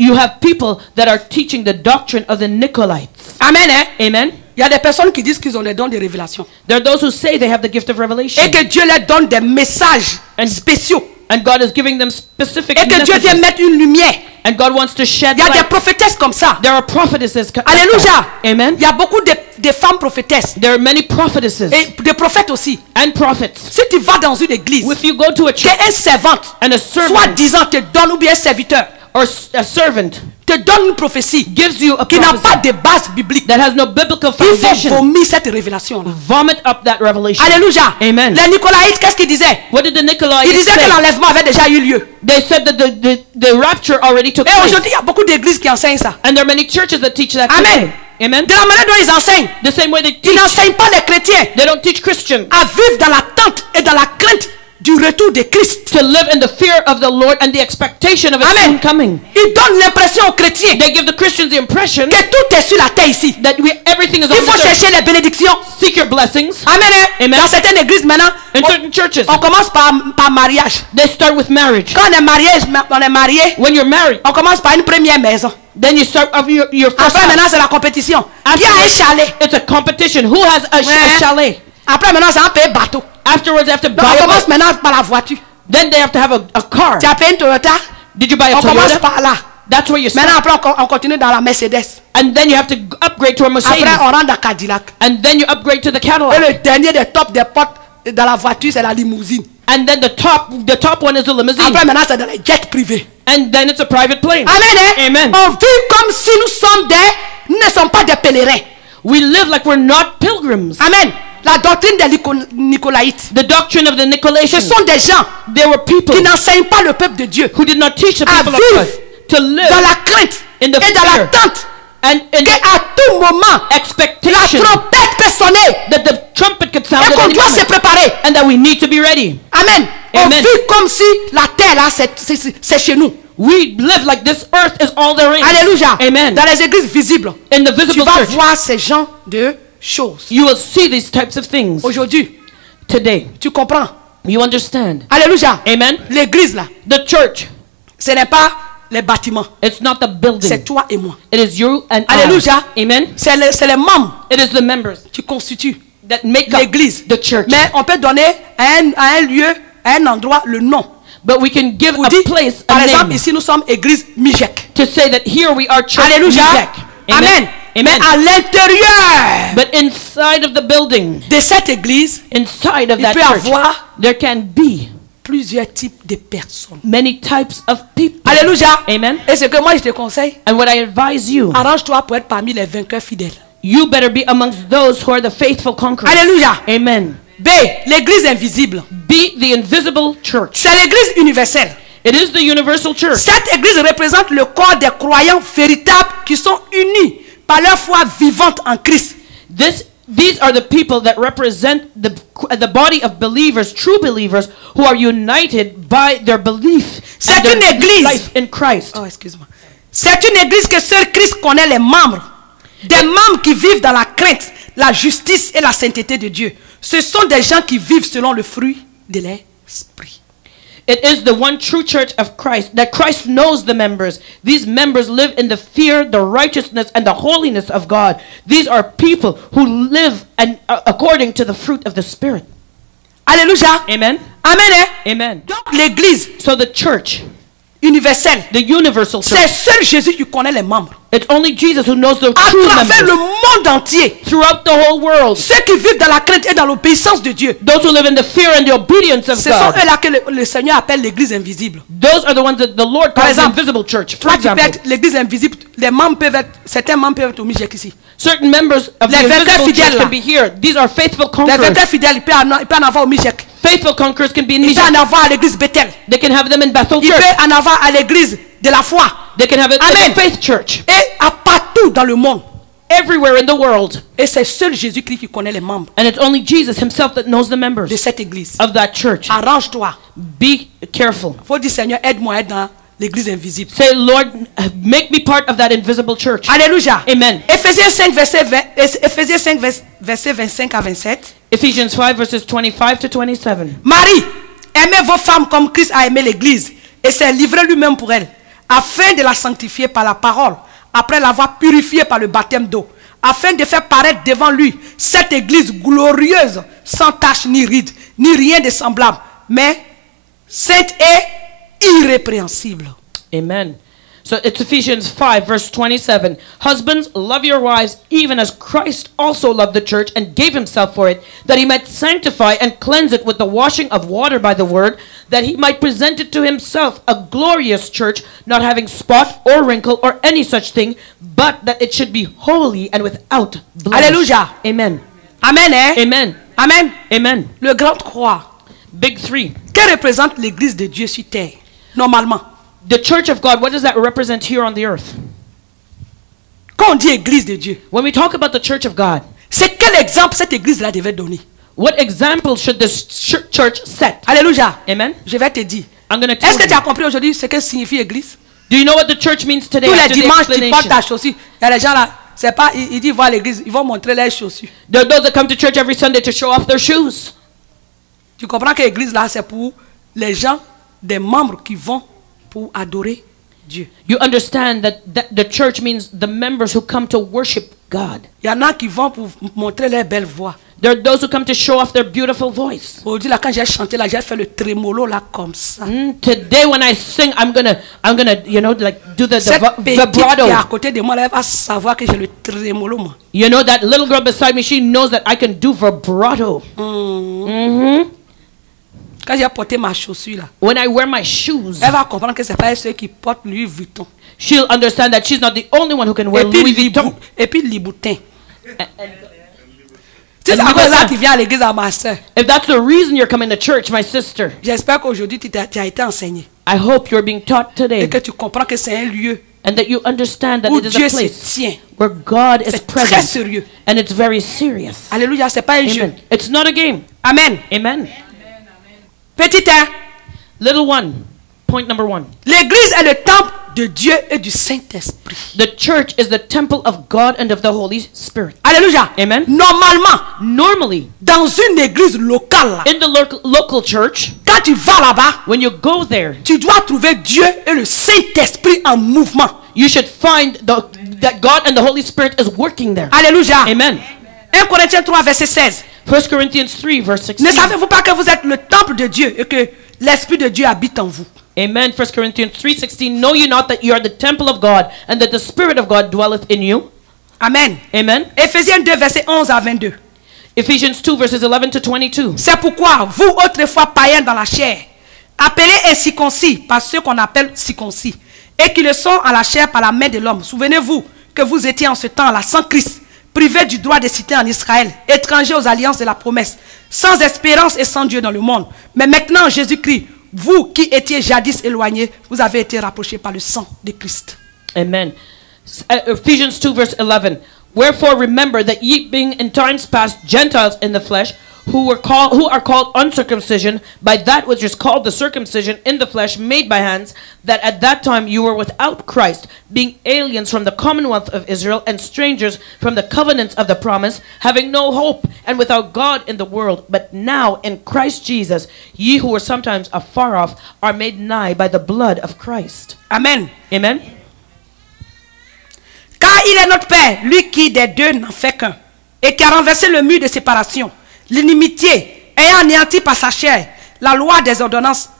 You have people that are teaching the doctrine of the Nicolaitans. Amen. Hein? Amen. Il y a des personnes qui disent qu'ils ont les dons de révélation. There are those who say they have the gift of revelation. Et que Dieu leur donne des messages spéciaux. And God is giving them specific Et que Dieu vient messages. mettre une lumière. And God wants to shed Il y a des light. prophétesses comme ça. There are prophetesses. Alléluia. Amen. Il y a beaucoup de femmes prophétesses. There are many prophetesses Et des prophètes aussi. and prophets. Si tu vas dans une église, If you go to a church qu'un servante, and a servant soi-disant, te donne, ou bien un serviteur, or a servant te donne une prophétie gives you a qui n'a pas prophecy de base biblique, that has no biblical il faut foundation, vomir cette révélation-là. vomit up that revelation. Alléluia. Amen. Les Nicolaïtes, qu'est-ce qu'ils disaient? What did the Ils Nicolaitans disaient que say? l'enlèvement avait déjà eu lieu. They said that the rapture already took Et place. aujourd'hui, il y a beaucoup d'églises qui enseignent ça. And there are many churches that teach that. Amen. today. Amen. De la manière dont ils enseignent, The same way they ils teach. n'enseignent pas les chrétiens They don't teach Christians à vivre dans l'attente et dans la crainte du retour de Christ. to live in the fear of the Lord and the expectation of His soon Amen. coming. Ils donnent l'impression aux chrétiens They give the Christians the impression que tout est sur la terre ici. that everything is on Il faut the earth. chercher les bénédictions. Seek your blessings. Amen. Hein? Amen. Dans certaines églises maintenant, In certain churches, on commence par mariage. they start with marriage. Quand on est marié, When you're married, on commence par une première maison. then you start of your first Après house. maintenant c'est la compétition. Qui a un chalet? It's a competition. Who has a Ouais. chalet? Après maintenant c'est un pays bateau. Afterwards, they have to Donc buy on a commence boat. maintenant par la voiture. Then they have to have a car. Tu as payé une Toyota? Did you buy a On commence Toyota? par là. That's where you Maintenant, start. après, on continue dans la Mercedes. And then you have to upgrade to a Après, Mercedes. on rentre dans Cadillac. And then you upgrade to the Et Cadillac. le dernier des top des portes dans la voiture, c'est la limousine. And then the top one is the limousine. Après, maintenant, c'est dans les jets privés. And then it's a private plane. Amen. Hein? Amen. On vit comme si nous ne sommes pas des pèlerins. We live like we're not pilgrims. Amen. La doctrine des Nicolaïtes. The doctrine of the Ce Nicolaitans. sont des gens There were people qui n'enseignent pas le peuple de Dieu who did not teach the à people of vivre God to live dans la crainte in et the dans fear l'attente and in qu'à tout moment la expectation trompette peut sonner that the trumpet could sound et at qu'on any doit se moment, préparer. and that we need to be ready. Amen. On Amen. vit comme si la terre là c'est chez nous. We live like this earth is all there is. Alléluia. Amen. Dans les églises visibles, In the tu visible vas church, voir ces genres de choses. you will see these types of things Aujourd'hui, today. tu comprends? You understand? Alléluia. Amen. L'église là, The church, ce n'est pas les bâtiments, it's not the c'est building. toi et moi. It is you and Alléluia. I. Amen. C'est les membres It is the members qui constituent that make up l'église. the church. Mais on peut donner à un lieu, à un endroit le nom. But we can give Pour a dire, place, par a exemple, name, ici nous sommes église Mijek. to say that here we are church Alléluia. Mijek. Amen. Mais Amen. à l'intérieur But inside of the building, de cette église, inside of il that peut y church, avoir there can be plusieurs types de personnes. many types of people. Alléluia. Amen. Et ce que moi je te conseille, And what I advise you, arrange-toi pour être parmi les vainqueurs fidèles. you better be amongst those who are the faithful conquerors. Alléluia. Amen. B, l'église invisible. Be the invisible church. C'est l'église universelle. It is the universal church. Cette église représente le corps des croyants véritables qui sont unis par leur foi vivante en Christ. These are the people that represent the body of believers, true believers, who are united by their belief C'est and their une église. life in Christ. Oh, excuse-moi. C'est une église que seul Christ connaît les membres. Des membres qui vivent dans la crainte, la justice et la sainteté de Dieu. Ce sont des gens qui vivent selon le fruit de l'esprit. It is the one true church of Christ, that Christ knows the members. These members live in the fear, the righteousness, and the holiness of God. These are people who live according to the fruit of the Spirit. Alléluia. Amen. Amen. Hein? Amen. Donc l'église So the church, universelle, the universal c'est church, seul Jésus qui connaît les membres. it's only Jesus who knows the À true travers le members monde entier, throughout the whole world. ceux qui vivent dans la crainte et dans l'obéissance de Dieu, Those who live in the fear and the obedience of ce sont God. eux-là que le Seigneur appelle l'église invisible. Those are the ones that the Lord Par calls the exemple, invisible church. For Toi, tu peux example, être l'église invisible. Les membres peuvent être, certains membres peuvent être au Mijek ici. certain members of the Les vainqueurs invisible fidèles, church là. can be here. These are faithful Les conquerors. vainqueurs fidèles, il peut en avoir au Mijek. Faithful conquerors can be in Il peut Niger. en avoir à l'église Bethel. They can have them in Bethel Il Church. peut en avoir à l'église de la foi. They can have it Amen. in the Faith Church. Et à partout dans le monde. Everywhere in the world. Et c'est seul Jésus-Christ qui connaît les membres And it's only Jesus himself that knows the members de cette église. of that church. Arrange-toi. Be careful. Il faut dire, Seigneur, aide-moi à être dans l'église invisible. Say, Lord, make me part of that invisible church. Alléluia. Amen. Éphésiens 5, verset 25 à 27. Ephesians 5 verses 25 to 27. Marie, aimez vos femmes comme Christ a aimé l'église et s'est livré lui-même pour elle, afin de la sanctifier par la parole, après l'avoir purifiée par le baptême d'eau, afin de faire paraître devant lui cette église glorieuse, sans tache ni ride, ni rien de semblable, mais sainte et irrépréhensible. Amen. So it's Ephesians 5 verse 27. Husbands, love your wives even as Christ also loved the church and gave himself for it, that he might sanctify and cleanse it with the washing of water by the word, that he might present it to himself a glorious church, not having spot or wrinkle or any such thing, but that it should be holy and without blemish. Alléluia. Amen. Amen, hein? Amen. Amen. Amen. Le grand croix. Big three. Que représente l'église de Dieu sur terre, normalement? The church of God, what does that represent here on the earth? Quand on dit église de Dieu, When we talk about the church of God, c'est quel exemple cette église-là devait donner? what example should this church set? Alléluia. Amen. Je vais te dire. I'm going to tell Est-ce que tu as you. compris aujourd'hui ce que signifie église? Do you know what the church means today? Tous les After the dimanches, tu portes explanation? ta chaussure. Il y a des gens là, c'est pas, ils disent voir l'église, ils vont montrer leurs chaussures. There are those that come to church every Sunday to show off their shoes. Tu comprends que l'église là, c'est pour les gens, des membres qui vont pour adorer Dieu. You understand that the church means the members who come to worship God. Il y en a qui vont pour montrer leur belle voix. There are those who come to show off their beautiful voice. Aujourd'hui, là, quand j'ai chanté, là, j'ai fait le trémolo, là, comme ça. Today when I sing, I'm gonna, you know, like do the Cette petite qui est à vibrato. côté de moi, là, elle va savoir que j'ai le trémolo, moi. You know, that little girl beside me, she knows that I can do vibrato. Quand j'ai porté ma chaussure, là, When I wear my shoes, elle va comprendre que c'est pas ceux qui portent Louis Vuitton. she'll understand that she's not the only one who can wear Louis Vuitton. Et puis Liboutin. And C'est And à cause de ça Louboutin. que tu viens à l'église à ma soeur. if that's the reason you're coming to church, my sister, J'espère qu'aujourd'hui tu as été enseigné. I hope you're being taught Et today que tu comprends que c'est un lieu and that you understand that où it is Dieu a se place tient. where God is C'est très present sérieux. and it's very serious. Alléluia, c'est pas un jeu. Amen. It's not a game. Amen. Amen. Petit 1. Little one, point number 1. L'église est le temple de Dieu et du Saint-Esprit. The church is the temple of God and of the Holy Spirit. Alléluia. Amen. Normalement, Normally, dans une église locale, là, in the local church, quand tu vas là-bas, when you go there, tu dois trouver Dieu et le Saint-Esprit en mouvement. you should find that God and the Holy Spirit is working there. Alléluia. Amen. 1 Corinthiens 3, verset 16. 1 Corinthians 3, verse 16. Ne savez-vous pas que vous êtes le temple de Dieu et que l'Esprit de Dieu habite en vous? Amen. 1 Corinthians 3:16. Know you not that you are the temple of God and that the Spirit of God dwelleth in you? Amen. Amen. Éphésiens 2, verset 11 à 22. Ephesians 2, verses 11 to 22. C'est pourquoi, vous autrefois païens dans la chair, appelés incirconcis par ceux qu'on appelle circoncis, et qui le sont en la chair par la main de l'homme. Souvenez-vous que vous étiez en ce temps-là sans Christ, privés du droit de citer en Israël, étrangers aux alliances de la promesse, sans espérance et sans Dieu dans le monde. Mais maintenant, en Jésus-Christ, vous qui étiez jadis éloignés, vous avez été rapprochés par le sang de Christ. Amen. Ephesians 2, verse 11. Wherefore remember that ye being in times past Gentiles in the flesh, who are called uncircumcision by that which is called the circumcision in the flesh made by hands, that at that time you were without Christ, being aliens from the commonwealth of Israel and strangers from the covenants of the promise, having no hope and without God in the world. But now in Christ Jesus, ye who were sometimes afar off are made nigh by the blood of Christ. Amen. Amen. Car il est notre Père, lui qui des deux n'en fait qu'un, et qui a renversé le mur de séparation, l'inimitié, ayant anéanti par sa chair la loi des ordonnances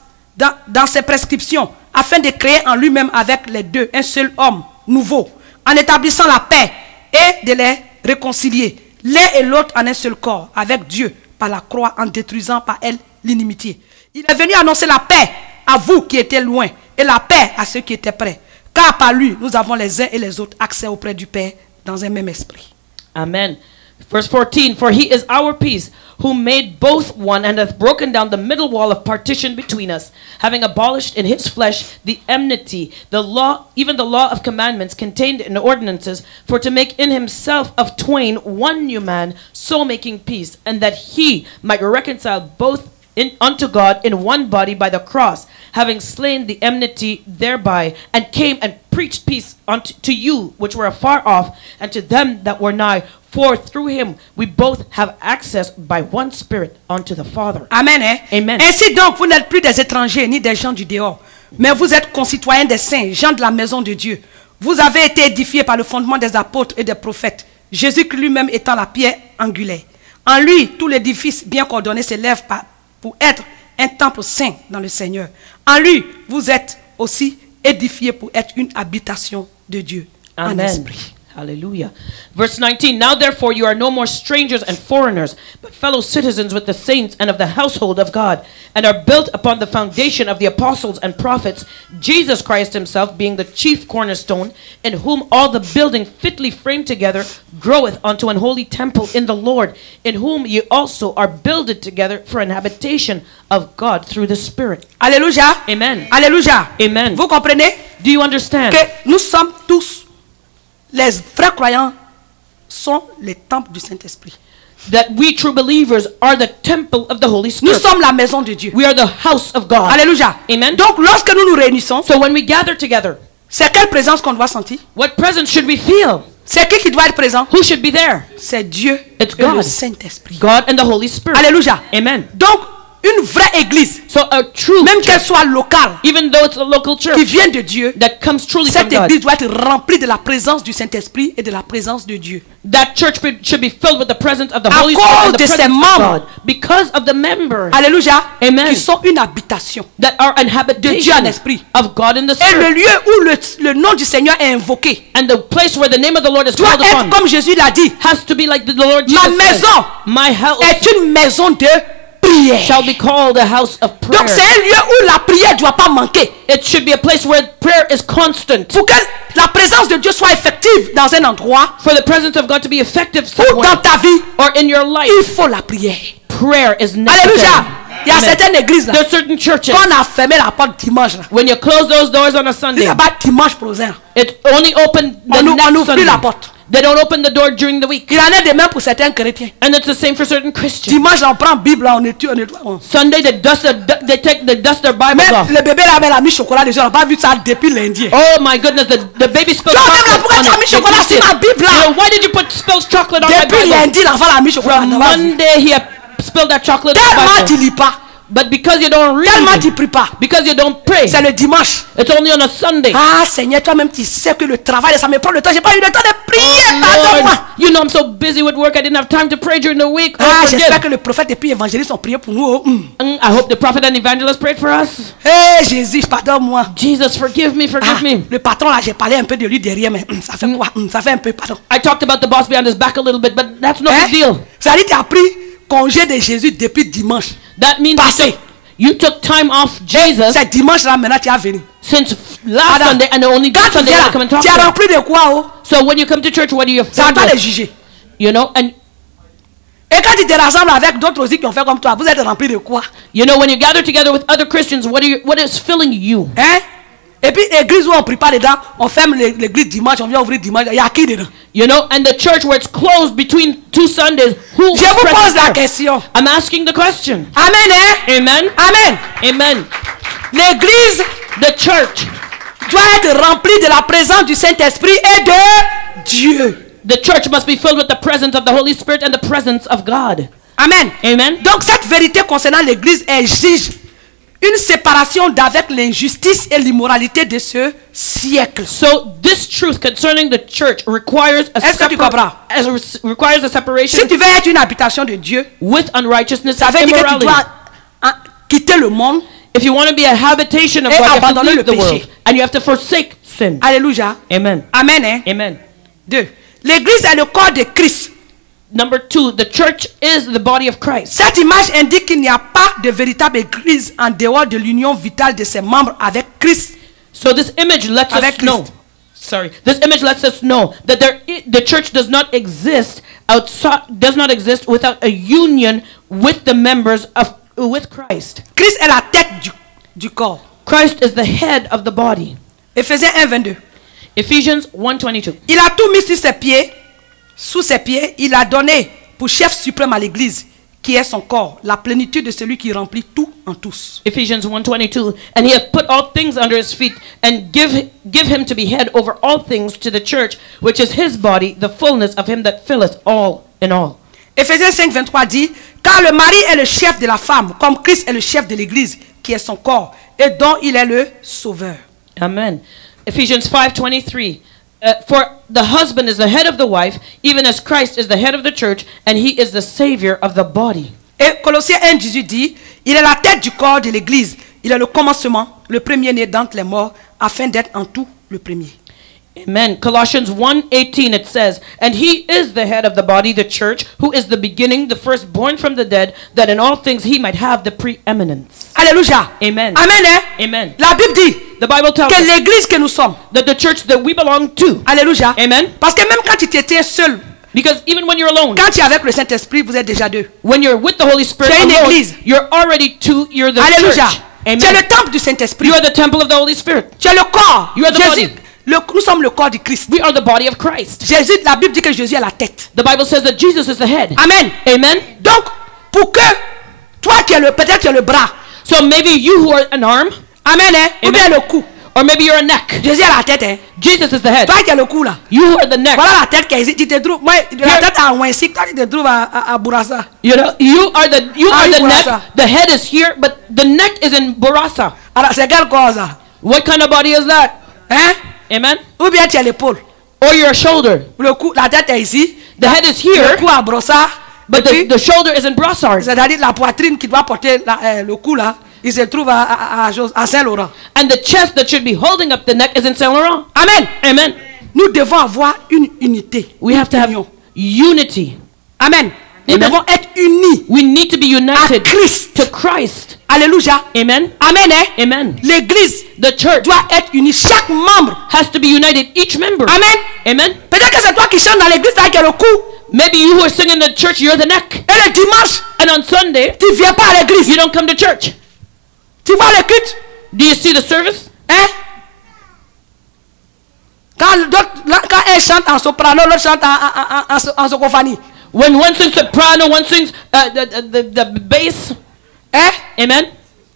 dans ses prescriptions, afin de créer en lui-même avec les deux un seul homme nouveau, en établissant la paix et de les réconcilier, l'un et l'autre en un seul corps, avec Dieu par la croix, en détruisant par elle l'inimitié. Il est venu annoncer la paix à vous qui étiez loin, et la paix à ceux qui étaient près. Car par lui, nous avons les uns et les autres accès auprès du Père dans un même esprit. Amen. Verse 14, for he is our peace, who made both one and hath broken down the middle wall of partition between us, having abolished in his flesh the enmity, the law, even the law of commandments contained in ordinances, for to make in himself of twain one new man, so making peace, and that he might reconcile both unto God in one body by the cross, having slain the enmity thereby, and came and preached peace to you which were afar off, and to them that were nigh. For through him we both have access by one Spirit unto the Father. Amen. Hein? Amen. Ainsi donc, vous n'êtes plus des étrangers ni des gens du dehors, mais vous êtes concitoyens des saints, gens de la maison de Dieu. Vous avez été édifiés par le fondement des apôtres et des prophètes, Jésus-Christ lui-même étant la pierre angulaire. En lui, tout l'édifice bien coordonné s'élève pour être un temple saint dans le Seigneur. En lui, vous êtes aussi édifiés pour être une habitation de Dieu en Amen. esprit. Hallelujah. Verse 19, now therefore you are no more strangers and foreigners, but fellow citizens with the saints and of the household of God, and are built upon the foundation of the apostles and prophets, Jesus Christ himself being the chief cornerstone, in whom all the building fitly framed together groweth unto an holy temple in the Lord, in whom ye also are builded together for an habitation of God through the Spirit. Alléluia. Amen. Alléluia. Amen. Vous comprenez Do you understand que nous sommes tous, les vrais croyants, sont les temples du Saint-Esprit. that we true believers are the temple of the Holy Nous Spirit? sommes la maison de Dieu. We are the house of God. Alléluia. Amen. Donc, lorsque nous nous réunissons, So when we gather together, c'est quelle présence qu'on doit sentir? what presence should we feel? C'est qui doit être présent? Who should be there? C'est Dieu It's et le God. Saint-Esprit. God and the Holy Spirit. Alléluia. Amen. Donc, une vraie église, So a true même qu'elle church, soit locale, even though it's a local qui church vient de Dieu, that comes truly from cette God, église doit être remplie de la présence du Saint-Esprit et de la présence de Dieu. that church should be filled with the presence of the À Holy cause Spirit and the de ses presence of membres. God, because of the members Alléluia. Amen. Qui sont une habitation. that are an Dieu en habitation esprit. of God in the Et le Spirit, lieu où le nom du Seigneur est invoqué and the place where the name of the Lord is doit called être, upon comme Jésus l'a dit, has to be like the Lord Ma Jesus said, maison my house est une maison de prière. shall be called a house of prayer. Donc c'est un lieu où la prière ne doit pas manquer. It should be a place where prayer is constant. Pour que la présence de Dieu soit effective dans un endroit For the presence of God to be effective ou dans somewhere ta vie, or in your life, il faut la prière. prayer is necessary. Alléluia. Il y a Amen. certaines églises là, There are certain churches, quand on a fermé la porte dimanche là, when you close those doors on a il Sunday, n'y a pas dimanche prochain. it's only open the On next n'ouvre plus Sunday. la porte. They don't open the door during the week. Il en est de même pour certains chrétiens. And it's the same for certain Christians. Dimanche, on prend Bible, là, on étudie, on nettoie. Sunday, they dust their Bibles Mais off. le bébé là avait la mis chocolat déjà, on n'a pas vu ça depuis lundi. Oh my goodness, the baby spilled Toi, même là, chocolate pourquoi on tu as mis it. They chocolat used sur it. ma Bible You là? know, why did you put spilled chocolate on my Depuis Bible? lundi, l'enfant l'a mis chocolat. From on n'a pas vu. Monday, he had spilled that chocolate on Tellement the tu Bible. lis pas, But because you don't tellement tu read, pries pas. because you don't pray, C'est le dimanche. it's only on a Sunday. Ah Seigneur, toi-même tu sais que le travail, ça me prend le temps. J'ai pas eu le temps de prier, Oh, pardonne-moi. Lord, you know I'm so busy with work, I didn't have time to pray during the week. Oh, Ah, j'espère forgive. que le prophète et puis l'évangéliste ont prié pour nous. Oh. I hope the prophet and evangelist prayed for us. Hé Jésus, pardonne-moi. Jesus, forgive me, Ah, forgive me. le patron là, j'ai parlé un peu de lui derrière, mais ça fait quoi? Ça fait un peu, pardon. I talked about the boss behind his back a little bit, but that's no Hein? big deal. Ça dit, tu as pris congé de Jésus depuis dimanche. That means Passé. you took time off Jesus C'est dimanche là, maintenant tu es venu. since last Adam, Sunday, and only quand this tu Sunday viens I come and là, talk tu as to you. rempli de quoi? Oh? So when you come to church, what do you Ça va filled pas les with? juger. You know, and Et quand tu te rassembles avec d'autres aussi qui ont fait comme toi, vous êtes remplis de quoi? you know when you gather together with other Christians, what is filling you? Hein? Et puis l'église où on ne prie pas dedans, on ferme l'église dimanche, on vient ouvrir dimanche. Il y a qui dedans? You know, and the church where it's closed between two Sundays, who Je vous pose la there? question. I'm asking the question. Amen, hein? Amen. Amen. Amen. L'église The church, doit être remplie de la présence du Saint-Esprit et de Dieu. the church must be filled with the presence of the Holy Spirit and the presence of God. Amen. Amen. Donc cette vérité concernant l'église exige une séparation d'avec l'injustice et l'immoralité de ce siècle. So this truth concerning the church requires a, Est-ce que tu comprends? requires a separation Si tu veux être une habitation de Dieu, with unrighteousness ça and veut dire que tu immorality. dois quitter le monde. If you want to be a habitation of Et God, you have to abandonner leave le the world. péché. And you have to forsake sin. Alléluia. Amen. Amen. Hein? Amen. 2. L'église est le corps de Christ. Number 2, the church is the body of Christ. Cette image indique qu'il n'y a pas de véritable église en dehors de l'union vitale de ses membres avec Christ. So this image lets Avec us know. Christ. Sorry. This image lets us know that the church does not exist without a union with the members with Christ. Christ est la tête du corps. Christ is the head of the body. Éphésiens 1, 22. Ephesians 1:22. Il a tout mis sur ses pieds, sous ses pieds. Il a donné pour chef suprême à l'église, qui est son corps, la plénitude de celui qui remplit tout en tous. Ephesians 1:22, and he hath put all things under his feet, and give him to be head over all things to the church, which is his body, the fullness of him that filleth all in all. Éphésiens 5, 23 dit, car le mari est le chef de la femme, comme Christ est le chef de l'église, qui est son corps, et dont il est le sauveur. Amen. Ephesians 5:23. For the husband is the head of the wife, even as Christ is the head of the church, and he is the savior of the body. Et Colossiens 1, 18 dit, il est la tête du corps de l'église, il est le commencement, le premier-né d'entre les morts, afin d'être en tout le premier. Amen. Colossians 1:18 it says, and he is the head of the body, the church, who is the beginning, the firstborn from the dead, that in all things he might have the preeminence. Alléluia. Amen. Amen. Hein? Amen. La Bible dit The Bible tells que us l'église que nous sommes, that the church that we belong to, alléluia. Amen. Parce que même quand tu t'étais seul, because even when you're alone, quand tu es avec le Saint-Esprit, vous êtes déjà deux. when you're with the Holy Spirit Tu es une alone, église. you're already two, you're the Alléluia. church. Tu es Amen. le temple du Saint-Esprit. You are the temple of the Holy Spirit. Tu es le corps. You are the Jésus, body. nous sommes le corps du Christ. We are the body of Christ. Jésus, la Bible dit que Jésus est la tête. The Bible says that Jesus is the head. Amen. Amen. Donc, pour que toi qui es peut-être tu es le bras, So maybe you who are an arm, amen, hein, ou Amen. bien le cou, Or maybe you're a neck. Jésus est la tête, hein. Jesus is the head. Toi qui es le cou là. You are the neck. Voilà la tête qui est ici. Tu te trouves, moi, la tête à Ouensi, toi tu te trouves à Bourassa. You know, you are the neck. Burasa. The head is here, but the neck is in Burasa. Alors c'est quel corps ça? What kind of body is that? Hein? Amen. Ou bien tu es l'épaule. Or your shoulder. Le cou, la tête est ici. The head is Le here, cou à Brossard. but the shoulder is in Brossard. C'est-à-dire la poitrine qui doit porter le cou là, il se trouve à Saint-Laurent. And the chest that should be holding up the neck is in Saint Laurent. Amen. Amen. Nous devons avoir une unité. We have to have Union. unity. Amen. Nous Amen. devons être unis We need to be à united Christ. to Christ. Alléluia. Amen. Amen. Hein? Amen. L'église The church doit être unie. Chaque membre. has to be united, each member. Amen. Amen. Peut-être que c'est toi qui chantes dans l'église avec le cou. Maybe you who are singing in the church, you're the neck. Et le dimanche, And on Sunday, tu ne viens pas à l'église. you don't come to church. Tu vois le culte? Do you see the service? Hein? Quand un chante en soprano, l'autre chante en sophonie. When one sings soprano, one sings the bass. Hein? Amen.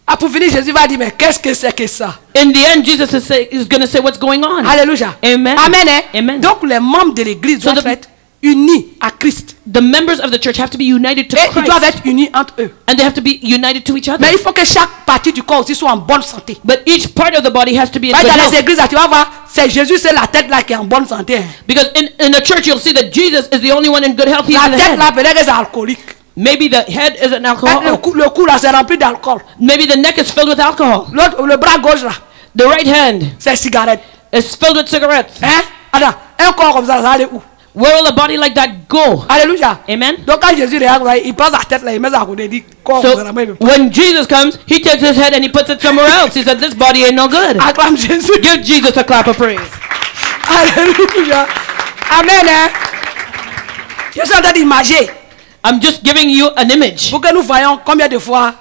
Ah, pour finir, Jésus va dire, mais qu'est-ce que c'est que ça? In the end, Jesus is going to say what's going on. Alléluia. Amen. Amen. Hein? Amen. Donc les membres de l'église So doivent the- être unis à Christ. The members of the church have to be united to Et ils doivent Christ. être unis entre eux. And they have to be united to each other. Mais il faut que chaque partie du corps aussi soit en bonne santé. But each part of the body has to be in Dans good les health. églises, là, tu vas voir, c'est Jésus, c'est la tête là qui est en bonne santé. Hein. Because in a church, you'll see that Jesus is the only one in good health. He's La the tête head. là, peut-être que c'est alcoolique. Maybe the head is an Hein, alcoholic. le cou là, c'est rempli d'alcool. Maybe the neck is filled with alcohol. L'autre, le bras gauche là, The right hand c'est cigarette. is filled with cigarettes. Hein? Attends, un corps comme ça va aller où? Where will a body like that go? Alléluia. Amen. Donc quand Jésus regarde, il prend sa tête là, il met ça à côté, il dit, corps, So vraiment, il veut pas. when Jesus comes, he takes his head and he puts it somewhere else. He said, "This body ain't no good." Acclame Jésus. Give Jesus a clap of praise. Alléluia. Amen. Hein? Je suis en train d'imager I'm just giving you an image pour que nous voyons combien de fois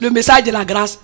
le message de la grâce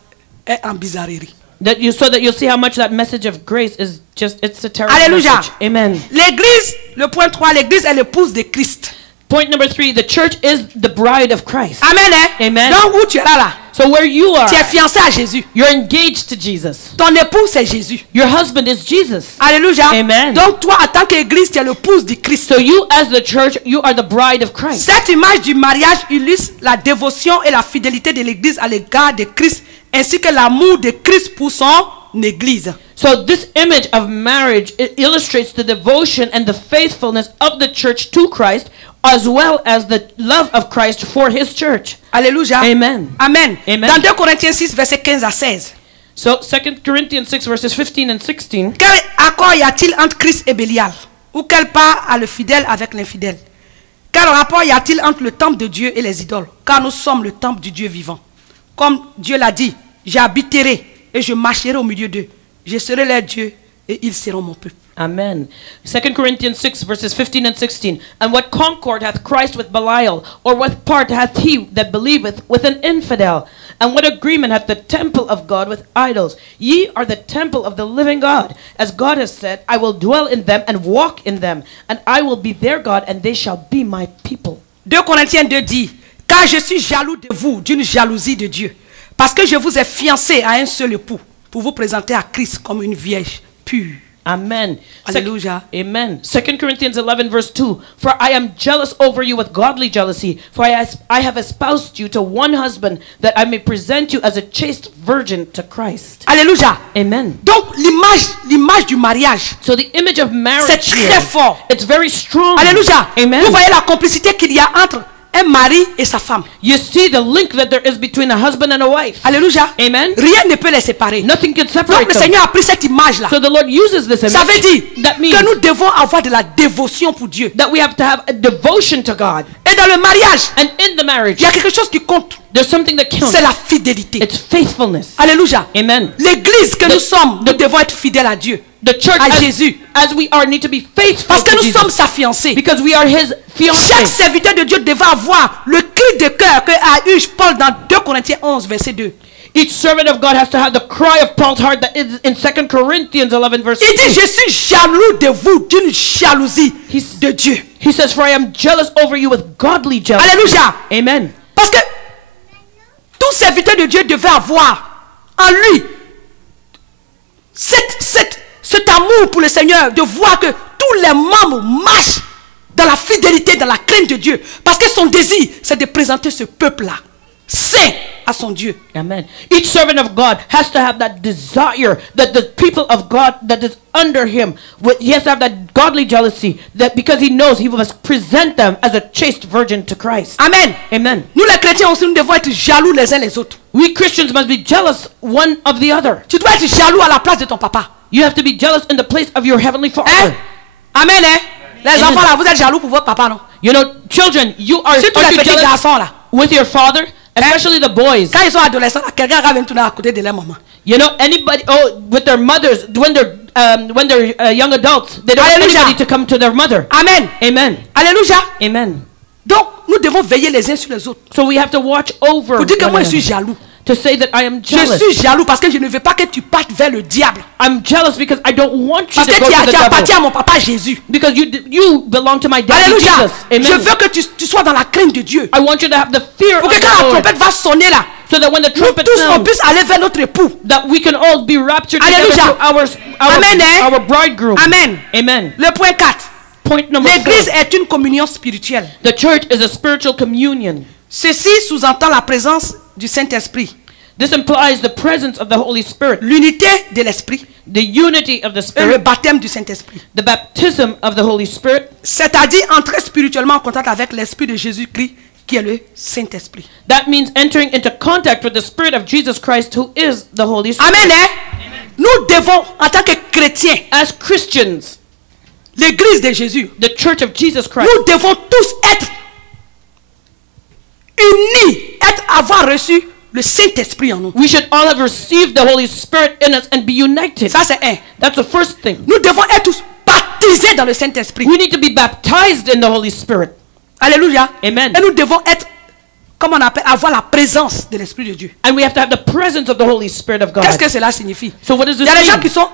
est en bizarrerie. that you so that you'll see how much that message of grace is just—it's a terrible Alléluia. message. Amen. L'église, le point 3, l'église est l'épouse de Christ. Point number 3: the church is the bride of Christ. Amen. Hein? Amen. Donc où tu es là, So where you are, tu es fiancé à Jésus. you're engaged to Jesus. Ton époux c'est Jésus. Your husband is Jesus. Alléluia. Amen. Donc toi, en tant qu'église, tu es l'épouse de Christ. So you, as the church, you are the bride of Christ. Cette image du mariage illustre la dévotion et la fidélité de l'église à l'égard de Christ, ainsi que l'amour de Christ pour son église. So this image of marriage, it illustrates the devotion and the faithfulness of the church to Christ, as well as the love of Christ for his church. Alléluia. Amen. Amen. Amen. Dans 2 Corinthiens 6, versets 15 à 16. So 2 Corinthians 6 verses 15 and 16. Quel accord y a-t-il entre Christ et Bélial? Ou quelle part a le fidèle avec l'infidèle? Quel rapport y a-t-il entre le temple de Dieu et les idoles? Car nous sommes le temple du Dieu vivant. Comme Dieu l'a dit, j'habiterai et je marcherai au milieu d'eux. Je serai leur Dieu et ils seront mon peuple. Amen. 2 Corinthians 6 verses 15 and 16. And what concord hath Christ with Belial? Or what part hath he that believeth with an infidel? And what agreement hath the temple of God with idols? Ye are the temple of the living God. As God has said, I will dwell in them and walk in them. And I will be their God, and they shall be my people. 2 Corinthiens 2 dit, car je suis jaloux de vous d'une jalousie de Dieu, parce que je vous ai fiancé à un seul époux, pour vous présenter à Christ comme une vierge pure. Amen. Hallelujah. Amen. 2 Corinthians 11 verse 2. For I am jealous over you with godly jealousy. For I have espoused you to one husband, that I may present you as a chaste virgin to Christ. Alléluia. Amen. Donc l'image du mariage, So the image of marriage c'est here, très fort. it's very strong. Alléluia. Amen. Vous voyez la complicité qu'il y a entre un mari et sa femme. You see the link that there is between a husband and a wife. Alléluia. Amen. Rien ne peut les séparer. Nothing can Donc separate le them. Seigneur a pris cette image-là. So the Lord uses this image. Ça veut dire That means que nous devons avoir de la dévotion pour Dieu. that we have to have a devotion to God. Et dans le mariage, And in the marriage, il y a quelque chose qui compte. there's something that counts. C'est la fidélité. It's faithfulness. Alléluia. Amen. L'église que nous sommes, nous devons être fidèles à Dieu. The church, À Jésus. as we are, need to be faithful Parce que to nous Jesus, sommes sa fiancée. because we are his fiancé. Chaque serviteur de Dieu devait avoir le cri de cœur que a eu Paul dans 2 Corinthiens 11, verset 2. Each servant of God has to have the cry of Paul's heart that is in 2 Corinthians 11 verse Il dit, 2. je suis jaloux de vous d'une jalousie de Dieu. He says, for I am jealous over you with godly jealousy. Alléluia. Amen. Parce que tout serviteur de Dieu devait avoir en lui cet amour pour le Seigneur, de voir que tous les membres marchent dans la fidélité, dans la crainte de Dieu. Parce que son désir, c'est de présenter ce peuple-là saint à son Dieu. Amen. Each servant of God has to have that desire that the people of God that is under him, he has to have that godly jealousy, that because he knows he must present them as a chaste virgin to Christ. Amen. Amen. Nous les chrétiens aussi, nous devons être jaloux les uns les autres. We Christians must be jealous one of the other. Tu dois être jaloux à la place de ton papa. You have to be jealous in the place of your heavenly Father. Hein? Amen, hein? Les Amen. enfants là, vous êtes jaloux pour votre papa, non? You know, children, you are Surtout aren't les you petits jealous garçons là. with your father, especially the boys. Quand ils sont adolescents, quelqu'un va venir tourner à côté de leur maman. You know, anybody, with their mothers, when they're young adults, they don't want Hallelujah. anybody to come to their mother. Amen. Amen. Alléluia. Amen. Donc, nous devons veiller les uns sur les autres. So we have to watch over Pour dire que one moi, je suis another. jaloux. To say that I am Je jealous. suis jaloux parce que je ne veux pas que tu partes vers le diable. I'm jealous because I don't want you Parce to que go to the tu appartiens à devil. mon papa Jésus. Because you belong to my daddy Alléluia. Jesus. Amen. Je veux que tu sois dans la crainte de Dieu. I want you to have the fear Pour of que the quand la Lord, trompette va sonner là, so that when the nous trumpet tous on sounds, puisse aller vers notre époux. that we can all be raptured together Alléluia. to our Amen, hein? our bridegroom. Amen. Amen. Le point 4. Point number L'église 4. est une communion spirituelle. The church is a spiritual communion. Ceci sous-entend la présence du Saint-Esprit, This implies the presence of the Holy Spirit, l'unité de l'Esprit the unity of the et le Spirit, baptême du Saint-Esprit. the baptism of the Holy Spirit, C'est-à-dire entrer spirituellement en contact avec l'Esprit de Jésus-Christ qui est le Saint-Esprit. that means entering into contact with the Spirit of Jesus Christ, who is the Holy Spirit. Amen, hein? Nous devons, en tant que chrétiens, As Christians, l'église de Jésus, the church of Jesus Christ, nous devons tous être unis, avoir reçu le Saint-Esprit en nous. we should all have received the Holy Spirit in us and be united. Ça, c'est un. That's the first thing. Nous devons être tous baptisés dans le Saint-Esprit. We need to be baptized in the Holy Spirit. Alléluia. Amen. Et nous devons être, comme on appelle, avoir la présence de l'Esprit de Dieu. And we have to have the presence of the Holy Spirit of God. Qu'est-ce que cela signifie? So what does Il this y a des gens mean?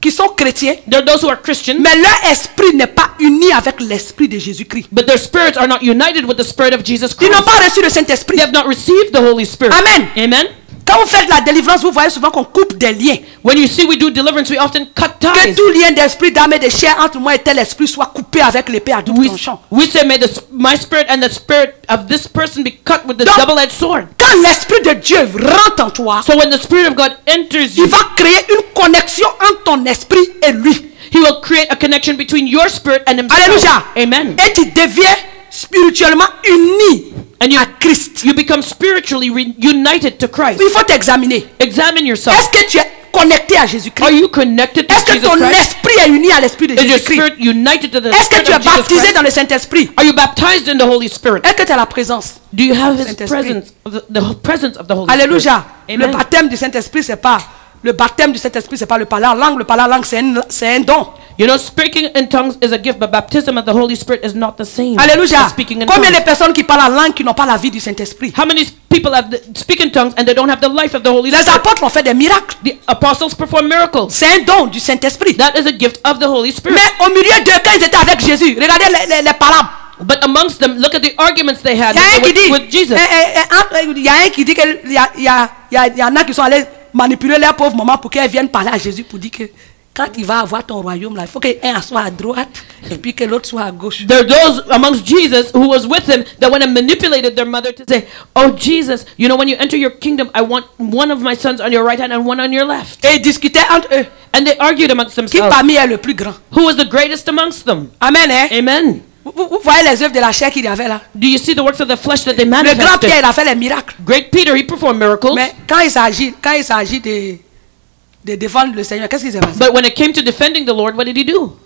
qui sont chrétiens, There are those who are Christian, mais leur esprit n'est pas uni avec l'Esprit de Jésus-Christ. but their spirits are not united with the Spirit of Jesus Ils Christ. n'ont pas reçu le Saint-Esprit. They have not received the Holy Spirit. Amen. Amen. Quand vous faites la délivrance, vous voyez souvent qu'on coupe des liens. When you see we do deliverance, we often cut Que ties. tout lien d'esprit, d'âme et de chair entre moi et tel esprit soit coupé avec l'épée à double tranchant. We say, may my spirit and the spirit of this person be cut with the Donc, double-edged sword. Quand l'Esprit de Dieu rentre en toi, So when the Spirit of God enters il you, va créer une connexion entre ton esprit et lui. He will create a connection between your spirit and himself. Alléluia. Amen. Et tu deviens spirituellement uni And à Christ. you become spiritually united to Christ. Il faut t'examiner. Examine yourself. Est-ce que tu es connecté à Are Jésus-Christ? you connected to Est-ce que Jesus ton Christ? esprit est uni à l'esprit de Is your Jésus-Christ? spirit united to the Est-ce que Spirit tu es of Jesus baptisé Christ? dans le Saint-Esprit? Are you baptized in the Holy Spirit? Est-ce que tu as la présence? Do you have His Saint-Esprit. presence, the presence of the Holy Alléluia. Spirit? Le Amen. baptême du Saint-Esprit, c'est pas le baptême du Saint-Esprit, c'est pas le parler en langue. Le parler en langue, c'est un don. You know, speaking in tongues is a gift, but baptism of the Holy Spirit is not the same Alléluia. as speaking in Combien de tongues. personnes qui parlent en langue qui n'ont pas la vie du Saint-Esprit? How many people speak in tongues and they don't have the life of the Holy Les Spirit? apôtres ont fait des miracles. The apostles perform miracles. C'est un don du Saint-Esprit. That is a gift of the Holy Spirit. Mais au milieu d'eux, quand ils étaient avec Jésus, regardez les palabres. But amongst them, look at the arguments they had Il y a un qui dit, with Jesus. il y a un qui dit qu'il y en a qui sont allés manipuler leur pauvre maman pour qu'elle vienne parler à Jésus pour dire que quand il va avoir ton royaume là, il faut qu'un soit à droite et puis que l'autre soit à gauche. There are those amongst Jesus who was with him that went and manipulated their mother to say, "Oh Jesus, you know when you enter your kingdom, I want one of my sons on your right hand and one on your left." Et ils discutaient entre eux. And they argued amongst Qui themselves. parmi eux est le plus grand? Who was the greatest amongst them? Amen. Hein? Amen. Vous voyez les œuvres de la chair qu'il y avait là? Do you see the works of the flesh that they Le grand manifested? Pierre, il a fait les miracles. Great Peter, he performed miracles. Mais quand il s'agit de défendre le Seigneur, qu'est-ce qui s'est passé? But when it came to defending the Lord, what did he do?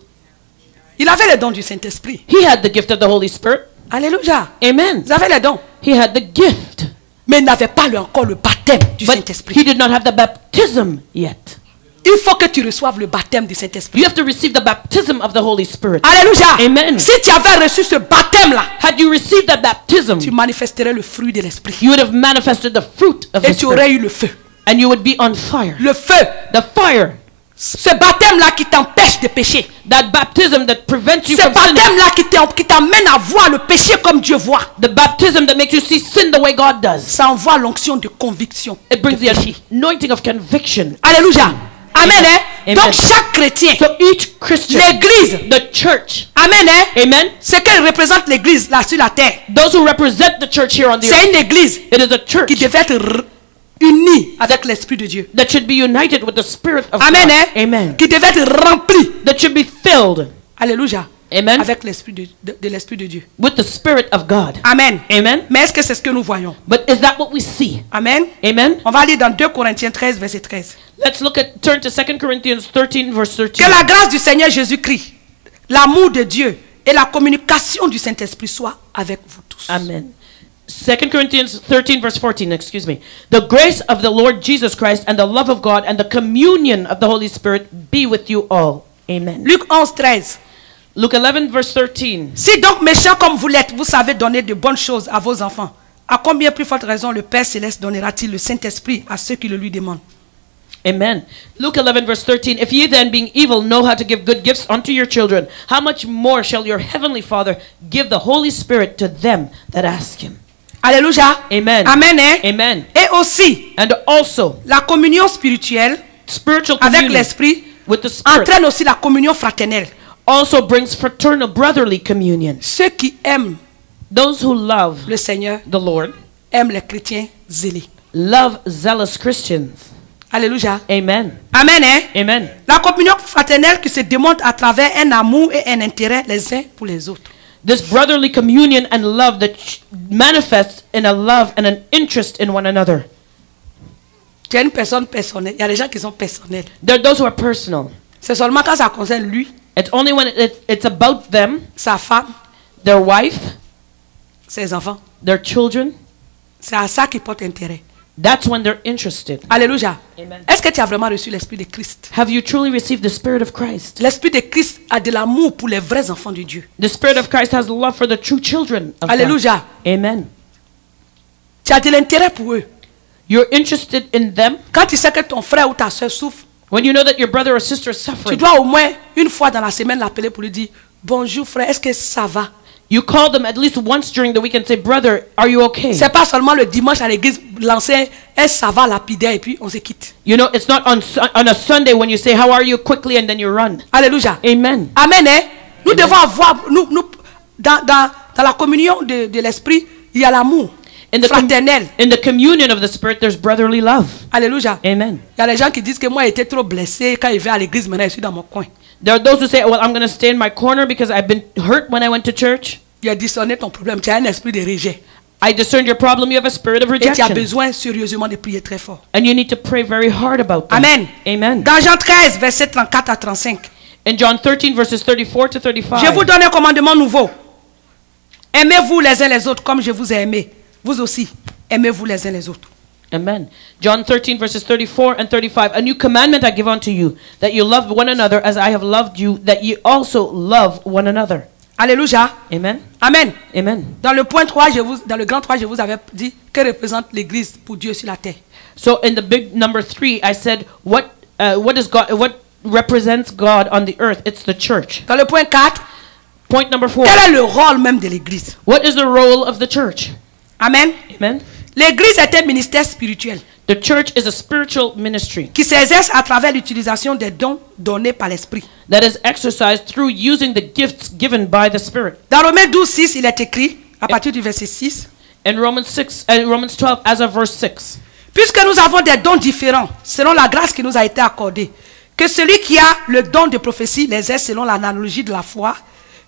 Il avait le don du Saint-Esprit. He had the gift of the Holy Spirit. Alléluia. Amen. Vous avez les dons. He had the gift. Mais il n'avait pas encore le baptême du But Saint-Esprit. he did not have the baptism yet. Il faut que tu reçoives le baptême du Saint-Esprit. You have to receive the baptism of the Holy Spirit. Alléluia. Amen. Si tu avais reçu ce baptême-là, Had you received that baptism, tu manifesterais le fruit de l'Esprit. you would have manifested the fruit of Et the tu aurais Spirit. eu le feu. And you would be on fire. Le feu. The fire. Ce baptême-là qui t'empêche de pécher. That baptism that prevents you Ce from sinning. baptême-là qui t'amène à voir le péché comme Dieu voit. The baptism that makes you see sin the way God does. Ça envoie l'onction de conviction. It brings de péché. the anointing of conviction. Alléluia. Amen. Hein? Amen. Donc chaque chrétien, So each Christian, l'église, the church, amen. Hein? amen, Ce qu'elle représente l'église là sur la terre, those who represent the church here on the c'est earth, une église it is a church qui devait être unie avec l'Esprit de Dieu. that should be united with the Spirit of Amen. God. Hein? Amen. Qui devait être remplie, That should be filled, alléluia, amen, avec l'Esprit de l'Esprit de Dieu. with the Spirit of God. Amen. Amen. Mais est-ce que c'est ce que nous voyons? But is that what we see? Amen. Amen. On va lire dans 2 Corinthiens 13, verset 13. Let's turn to 2 Corinthians 13, verse 13. Que la grâce du Seigneur Jésus-Christ, l'amour de Dieu et la communication du Saint-Esprit soient avec vous tous. Amen. 2 Corinthians 13, verse 14, excuse me. The grace of the Lord Jesus Christ and the love of God and the communion of the Holy Spirit be with you all. Amen. Luc 11, 13. Luke 11, verse 13. Si donc méchants comme vous l'êtes, vous savez donner de bonnes choses à vos enfants, à combien plus forte raison le Père Céleste donnera-t-il le Saint-Esprit à ceux qui le lui demandent? Amen. Luke 11, verse 13. If ye then, being evil, know how to give good gifts unto your children, how much more shall your heavenly Father give the Holy Spirit to them that ask him? Alléluia. Amen. Amen. Hein? Amen. Et aussi, And also, la communion spirituelle spiritual avec communion l'Esprit with the Spirit entraîne aussi la communion fraternelle. also brings fraternal brotherly communion. Ceux qui aiment Those who love le Seigneur the Lord aiment les chrétiens zélés. love zealous Christians. Alléluia. Amen. Amen. Hein? Amen. La communion fraternelle qui se démontre à travers un amour et un intérêt les uns pour les autres. This brotherly communion and love that manifests in a love and an interest in one another. Tu es une personne personnelle. Il y a des gens qui sont personnels. There are those who are personal. C'est seulement quand ça concerne lui, It's only when it's about them, sa femme, their wife, ses enfants. their children. C'est à ça qu'ils portent intérêt. That's when they're interested. Alléluia. Amen. Est-ce que tu as vraiment reçu l'Esprit de Christ? Have you truly received the Spirit of Christ? L'Esprit de Christ a de l'amour pour les vrais enfants de Dieu. The Spirit of Christ has love for the true children of God. Alléluia. Amen. Tu as de l'intérêt pour eux. You're interested in them. Quand tu sais que ton frère ou ta soeur souffre, When you know that your brother or sister is tu suffering, dois au moins une fois dans la semaine l'appeler pour lui dire bonjour frère, est-ce que ça va? you call them at least once during the week and say, brother, are you okay? C'est pas seulement le dimanche à l'église lancer un ça va lapidaire et puis on se quitte. You know, it's not on a Sunday when you say, how are you, quickly, and then you run. Alléluia. Amen. Amen. Hein? Nous devons avoir, dans la communion de l'esprit, il y a l'amour fraternel. In the communion of the Spirit, there's brotherly love. Alléluia. Amen. Il y a des gens qui disent que moi j'étais trop blessé quand il va à l'église, maintenant je suis dans mon coin. There are those who say, well, I'm going to stay in my corner because I've been hurt when I went to church. Il a discerné ton problème, tu as un esprit de rejet. I discerned your problem. You have a spirit of Et tu as rejection. besoin sérieusement de prier très fort. And you need to pray very hard about that. Amen. Amen. Dans Jean 13, versets 34 à 35. In John 13, verses 34 to 35. Je vous donne un commandement nouveau. Aimez-vous les uns les autres comme je vous ai aimé. Vous aussi, aimez-vous les uns les autres. Amen. John 13, verses 34 and 35. A new commandment I give unto you, that you love one another as I have loved you, that ye also love one another. Alléluia. Amen. Amen. Amen. Dans le point 3, dans le grand 3, je vous avais dit que représente l'église pour Dieu sur la terre. So in the big number 3, I said, what represents God on the earth? It's the church. Dans le point 4, Point number 4. quel est le rôle même de l'église? What is the role of the church? Amen. Amen. L'église est un ministère spirituel The church is a spiritual ministry qui s'exerce à travers l'utilisation des dons donnés par l'Esprit. that is exercised through using the gifts given by the Spirit. Dans Romains 12, 6, il est écrit, à partir du verset 6, In Romans 12, as of verse 6. puisque nous avons des dons différents, selon la grâce qui nous a été accordée, que celui qui a le don de prophétie les exerce selon l'analogie de la foi,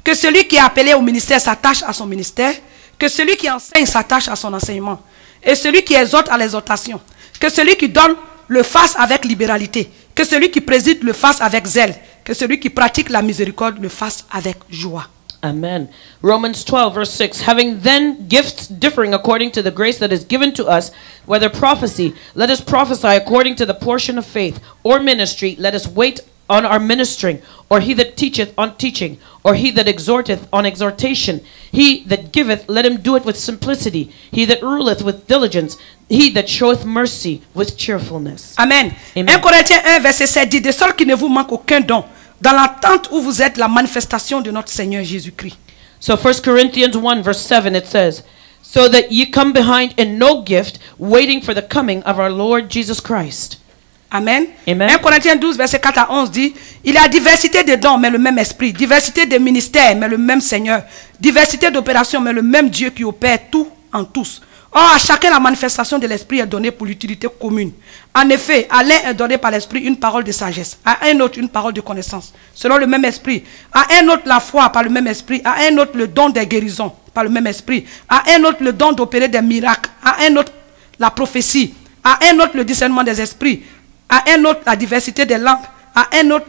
que celui qui est appelé au ministère s'attache à son ministère, que celui qui enseigne s'attache à son enseignement, et celui qui exhorte à l'exhortation, que celui qui donne le fasse avec libéralité, que celui qui préside le fasse avec zèle, que celui qui pratique la miséricorde le fasse avec joie. Amen. Romans 12, verse 6. Having then gifts differing according to the grace that is given to us, whether prophecy, let us prophesy according to the portion of faith, or ministry, let us wait on our ministering, or he that teacheth on teaching, or he that exhorteth on exhortation. He that giveth, let him do it with simplicity. He that ruleth with diligence. He that showeth mercy with cheerfulness. Amen. Amen. 1 Corinthiens 1, verset 7 dit, de sorte qu'il ne vous manque aucun don, dans l'attente où vous êtes la manifestation de notre Seigneur Jésus-Christ. So 1 Corinthians 1, verse 7, it says, so that ye come behind in no gift, waiting for the coming of our Lord Jesus Christ. Amen. Amen. 1 Corinthiens 12, verset 4 à 11 dit, il y a diversité de dons, mais le même esprit. Diversité de ministères, mais le même Seigneur. Diversité d'opérations, mais le même Dieu qui opère tout en tous. Or, à chacun, la manifestation de l'esprit est donnée pour l'utilité commune. En effet, à l'un est donné par l'esprit une parole de sagesse, à un autre une parole de connaissance, selon le même esprit. À un autre la foi par le même esprit, à un autre le don des guérisons par le même esprit, à un autre le don d'opérer des miracles, à un autre la prophétie, à un autre le discernement des esprits, à un autre la diversité des langues, à un autre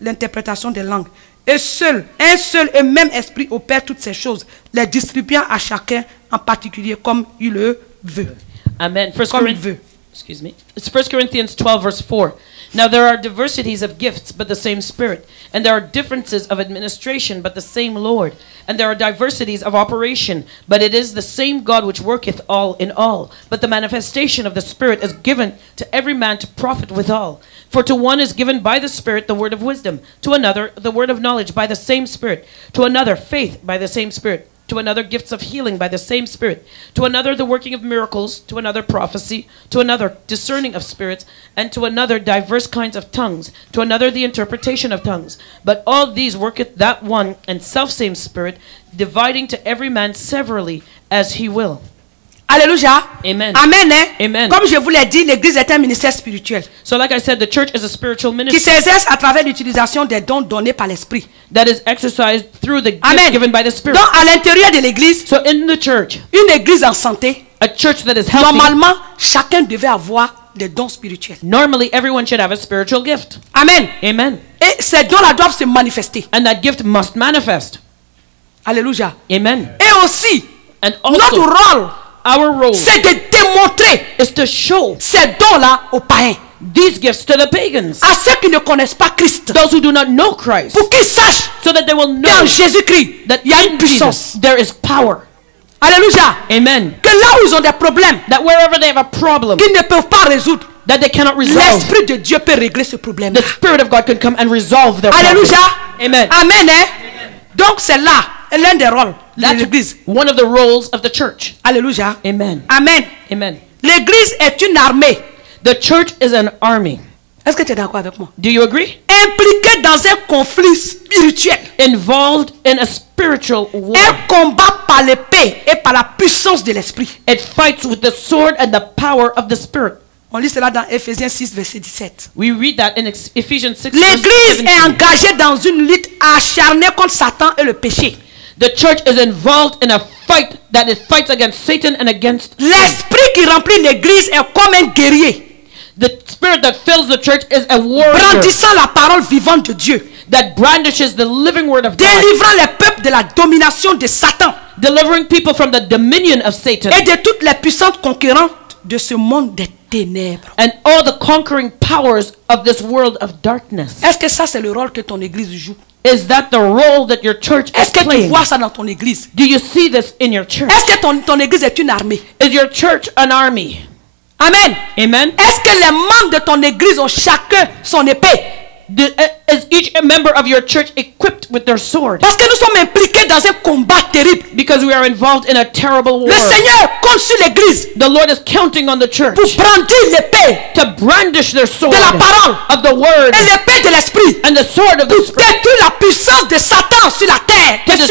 l'interprétation des langues. Et un seul et même esprit opère toutes ces choses, les distribuant à chacun en particulier comme il le veut. Amen. Comme il veut. Excuse me. It's 1 Corinthians 12, verse 4. Now there are diversities of gifts, but the same Spirit. And there are differences of administration, but the same Lord. And there are diversities of operation, but it is the same God which worketh all in all. But the manifestation of the Spirit is given to every man to profit withal. For to one is given by the Spirit the word of wisdom, to another the word of knowledge by the same Spirit, to another faith by the same Spirit, to another gifts of healing by the same Spirit, to another the working of miracles, to another prophecy, to another discerning of spirits, and to another diverse kinds of tongues, to another the interpretation of tongues. But all these worketh that one and selfsame Spirit, dividing to every man severally as he will. Alléluia. Amen. Amen. Hein? Amen. Comme je vous l'ai dit, l'église est un ministère spirituel So like I said, the church is a spiritual qui ministry s'exerce à travers l'utilisation des dons donnés par l'esprit. that is exercised through the Amen. gift given by the Spirit. Donc à l'intérieur de l'église, So in the church, une église en santé, a church that is healthy, normalement, chacun devait avoir des dons spirituels. normally everyone should have a spiritual gift. Amen. Amen. Et ces dons-là doivent se manifester. And that gift must manifest. Alléluia. Amen. Et aussi, And notre also, rôle, our role c'est de démontrer is to show ces dons-là aux païens, these gifts to the pagans, à ceux qui ne connaissent pas Christ, those who do not know Christ, pour qu'ils sachent so that they will know qu'en Jésus-Christ, that il y a in une puissance. Jesus there is power. Alléluia. Amen. Que là où ils ont des problèmes That wherever they have a problem qu'ils ne peuvent pas résoudre, that they cannot resolve, l'Esprit de Dieu peut régler ce problème. the Spirit of God can come and resolve their problem. Alléluia. Amen. Amen. Hein? Donc c'est là l'un des rôles de That's l'église. one of the roles of the church. Alléluia. Amen. Amen. Amen. L'église est une armée. The church is an army. Est-ce que tu es d'accord avec moi? Do you agree? Impliquée dans un conflit spirituel. Involved in a spiritual war. Un combat par l'épée et par la puissance de l'esprit. It fights with the sword and the power of the Spirit. On lit cela dans Éphésiens 6, verset 17. We read that in Ephesians 6. L'église verse est 17. engagée dans une lutte acharnée contre Satan et le péché. The church is involved in a fight that it fights against Satan and against sin. L'esprit qui remplit l'église est comme un guerrier, The spirit that fills the church is a warrior brandissant la parole vivante de Dieu, that brandishes the living word of God, délivrant les peuples de la domination de Satan delivering people from the dominion of Satan et de toutes les puissantes concurrentes de ce monde des ténèbres. and all the conquering powers of this world of darkness. Est-ce que ça c'est le rôle que ton église joue? Is that the role that your church is Est-ce que tu playing? vois ça dans ton église? Do you see this in your church? Est-ce que ton église est une armée? Is your church an army? Amen. Amen. Est-ce que les membres de ton église ont chacun son épée? Is each member of your church equipped with their sword? Parce que nous sommes impliqués dans un combat terrible. Because we are involved in a terrible war. Le Seigneur compte sur l'église The Lord is counting on the church pour brandir l'épée to brandish their sword de la parole of the word et l'épée de l'esprit and the sword of the pour Spirit détruire la puissance de Satan sur la terre et To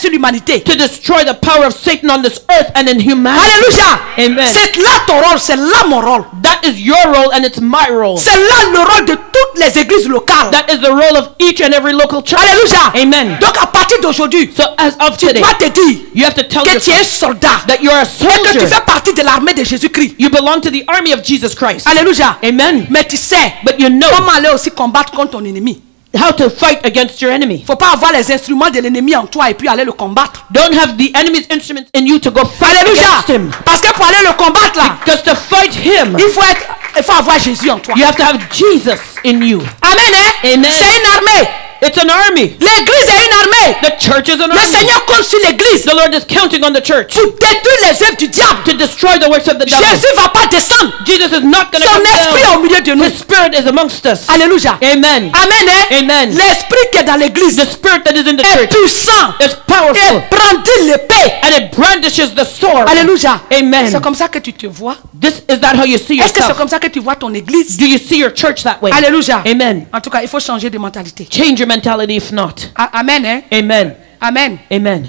sur l'humanité. to destroy the power of Satan on this earth and in humanity. Alléluia. Amen. C'est là ton rôle, c'est là mon rôle. That is your role and it's my role. C'est là le rôle de toutes les églises locales. That is the role of each and every local church. Alléluia. Amen. Donc à partir d'aujourd'hui, So as of tu today, dois te dire you have to tell que tu es un yourself soldat that you are a et que tu soldier. fais partie de l'armée de Jésus-Christ. You belong to the army of Jesus Christ. Alléluia. Amen. Mais tu sais But you know comment aller aussi combattre contre ton ennemi. how to fight against your enemy. Faut pas avoir les instruments de l'ennemi en toi et puis aller le combattre. Don't have the enemy's instruments in you to go fight Alléluia. against him. Parce que pour aller le combattre là, Because to fight him, il faut avoir Jésus en toi. you have to have Jesus in you. Amen. Hein? Amen. C'est une armée. It's an army. L'église est une armée. The church is an Le army. Seigneur compte sur l'église The Lord is counting on the church pour détruire les œuvres du diable. to destroy the works of the devil. Jésus va pas descendre. Jesus is not going to Son come esprit est down. au milieu de nous. His spirit is amongst us. Alléluia. Amen. Amen. Hein? Amen. L'esprit qui est dans l'église The spirit that is in the est church puissant is powerful et brandit l'épée and it brandishes the sword. Alléluia. Amen. C'est comme ça que tu te vois. Is that how you see Est-ce que c'est yourself? comme ça que tu vois ton église? Do you see your church that way? Alléluia. Amen. En tout cas, il faut changer de mentalité. Change your mentality if not. Amen. Hein? Amen. Amen. Amen.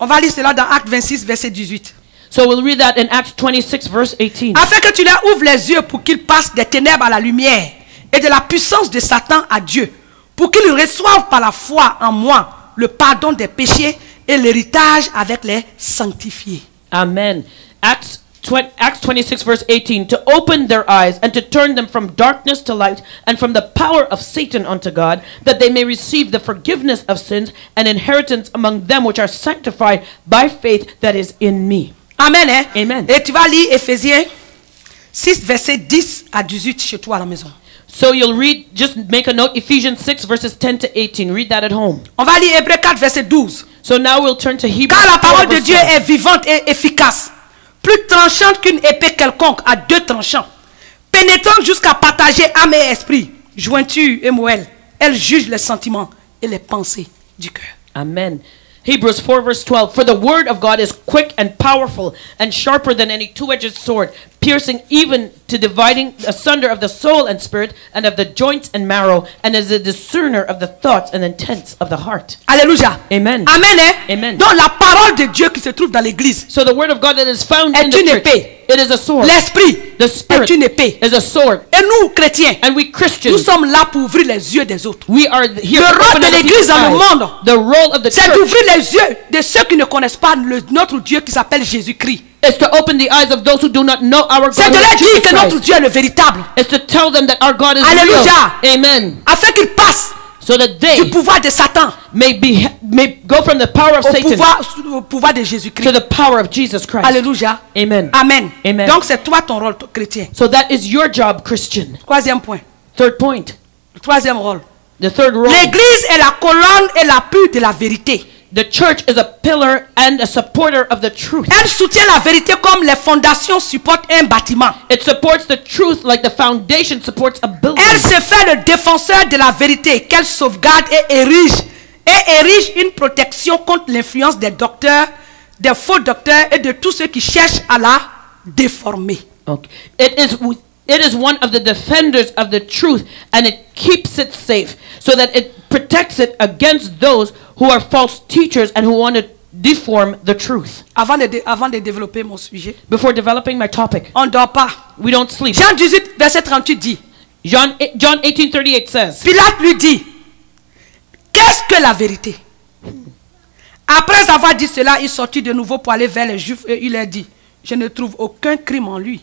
On va lire cela dans Actes 26, verset 18. So we'll read that in Acts 26, verse 18. Afin que tu leur ouvres les yeux pour qu'ils passent des ténèbres à la lumière et de la puissance de Satan à Dieu, pour qu'ils reçoivent par la foi en moi le pardon des péchés et l'héritage avec les sanctifiés. Amen. Acts 26, verse 18. To open their eyes and to turn them from darkness to light and from the power of Satan unto God, that they may receive the forgiveness of sins and inheritance among them which are sanctified by faith that is in me. Amen. Hein? Amen. Et tu vas lire Éphésiens 6, verset 10 à 18 chez toi à la maison. So you'll read, just make a note, Ephesians 6, verses 10 to 18. Read that at home. On va lire Hébreux 4, verset 12. So now we'll turn to Hebrews. Car la 4, parole de verse Dieu 12. est vivante et efficace, plus tranchante qu'une épée quelconque à deux tranchants, pénétrante jusqu'à partager âme et esprit, jointure et moelle. Elle juge les sentiments et les pensées du cœur. Amen. Hebrews 4, verse 12. For the word of God is quick and powerful and sharper than any two-edged sword, piercing even to dividing asunder of the soul and spirit and of the joints and marrow, and is a discerner of the thoughts and intents of the heart. Alléluia. Amen. Amen. Hein? Amen. Donc la parole de Dieu qui se trouve dans l'église, So the word of God that is found Est in the une church, épée. it is a sword. l'esprit The est spirit une épée. is a sword. Et nous, chrétiens, And we nous Christians, sommes là pour ouvrir les yeux des autres. we are here Le to rôle open de other l'église people's dans le eyes. monde, The role of the c'est church d'ouvrir les yeux de ceux qui ne connaissent pas notre Dieu qui s'appelle Jésus-Christ. is to open the eyes of those who do not know our C'est God. de who is leur dire Jesus que notre Christ. Dieu est le véritable. Is to tell them that our God is Alléluia. real. Amen. Afin qu'ils passent So that du they pouvoir de Satan may go from the power of Satan au pouvoir de to Jésus-Christ. the power of Jesus Christ. Alléluia. Amen. Amen. Amen. Donc c'est toi ton rôle chrétien. So that is your job, Christian. Troisième point. Third point. Le troisième rôle. The third role. L'église est la colonne et l'appui de la vérité. The church is a pillar and a supporter of the truth. Elle soutient la vérité comme les fondations supportent un bâtiment. It supports the truth like the foundation supports a building. Elle se fait le défenseur de la vérité qu'elle sauvegarde et érige une protection contre l'influence des docteurs, des faux docteurs et de tous ceux qui cherchent à la déformer. Okay. It is one of the defenders of the truth, and it keeps it safe so that it protects it against those who are false teachers and who want to deform the truth. Avant de développer mon sujet, Before developing my topic, on ne dort pas. we don't sleep. Jean 18, verset 38 dit, John 18:38 says, Pilate lui dit, qu'est-ce que la vérité? Après avoir dit cela, il sortit de nouveau pour aller vers les Juifs et il leur dit, je ne trouve aucun crime en lui.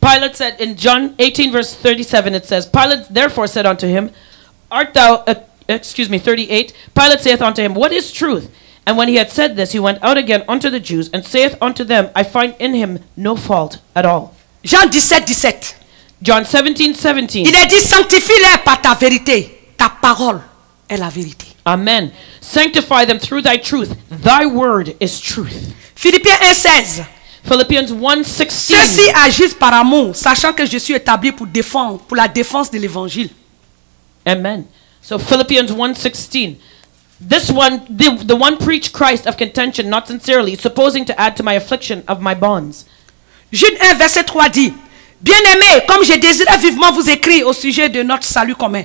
Pilate said in John 18 verse 37, it says, Pilate therefore said unto him, art thou, 38, Pilate saith unto him, what is truth? And when he had said this, he went out again unto the Jews, and saith unto them, I find in him no fault at all. Jean 17. John 17:17. Il a dit, sanctifie-les par ta vérité. Ta parole est la vérité. Amen. Sanctify them through thy truth. Thy word is truth. Philippiens 1:16. Philippians 1:16. Ceux-ci agissent par amour, sachant que je suis établi pour la défense de l'évangile. Amen. So Philippians 1:16. This one, the one preach Christ of contention, not sincerely, supposing to add to my affliction of my bonds. Jude 1, verset 3 dit, bien-aimés, comme je désirais vivement vous écrire au sujet de notre salut commun,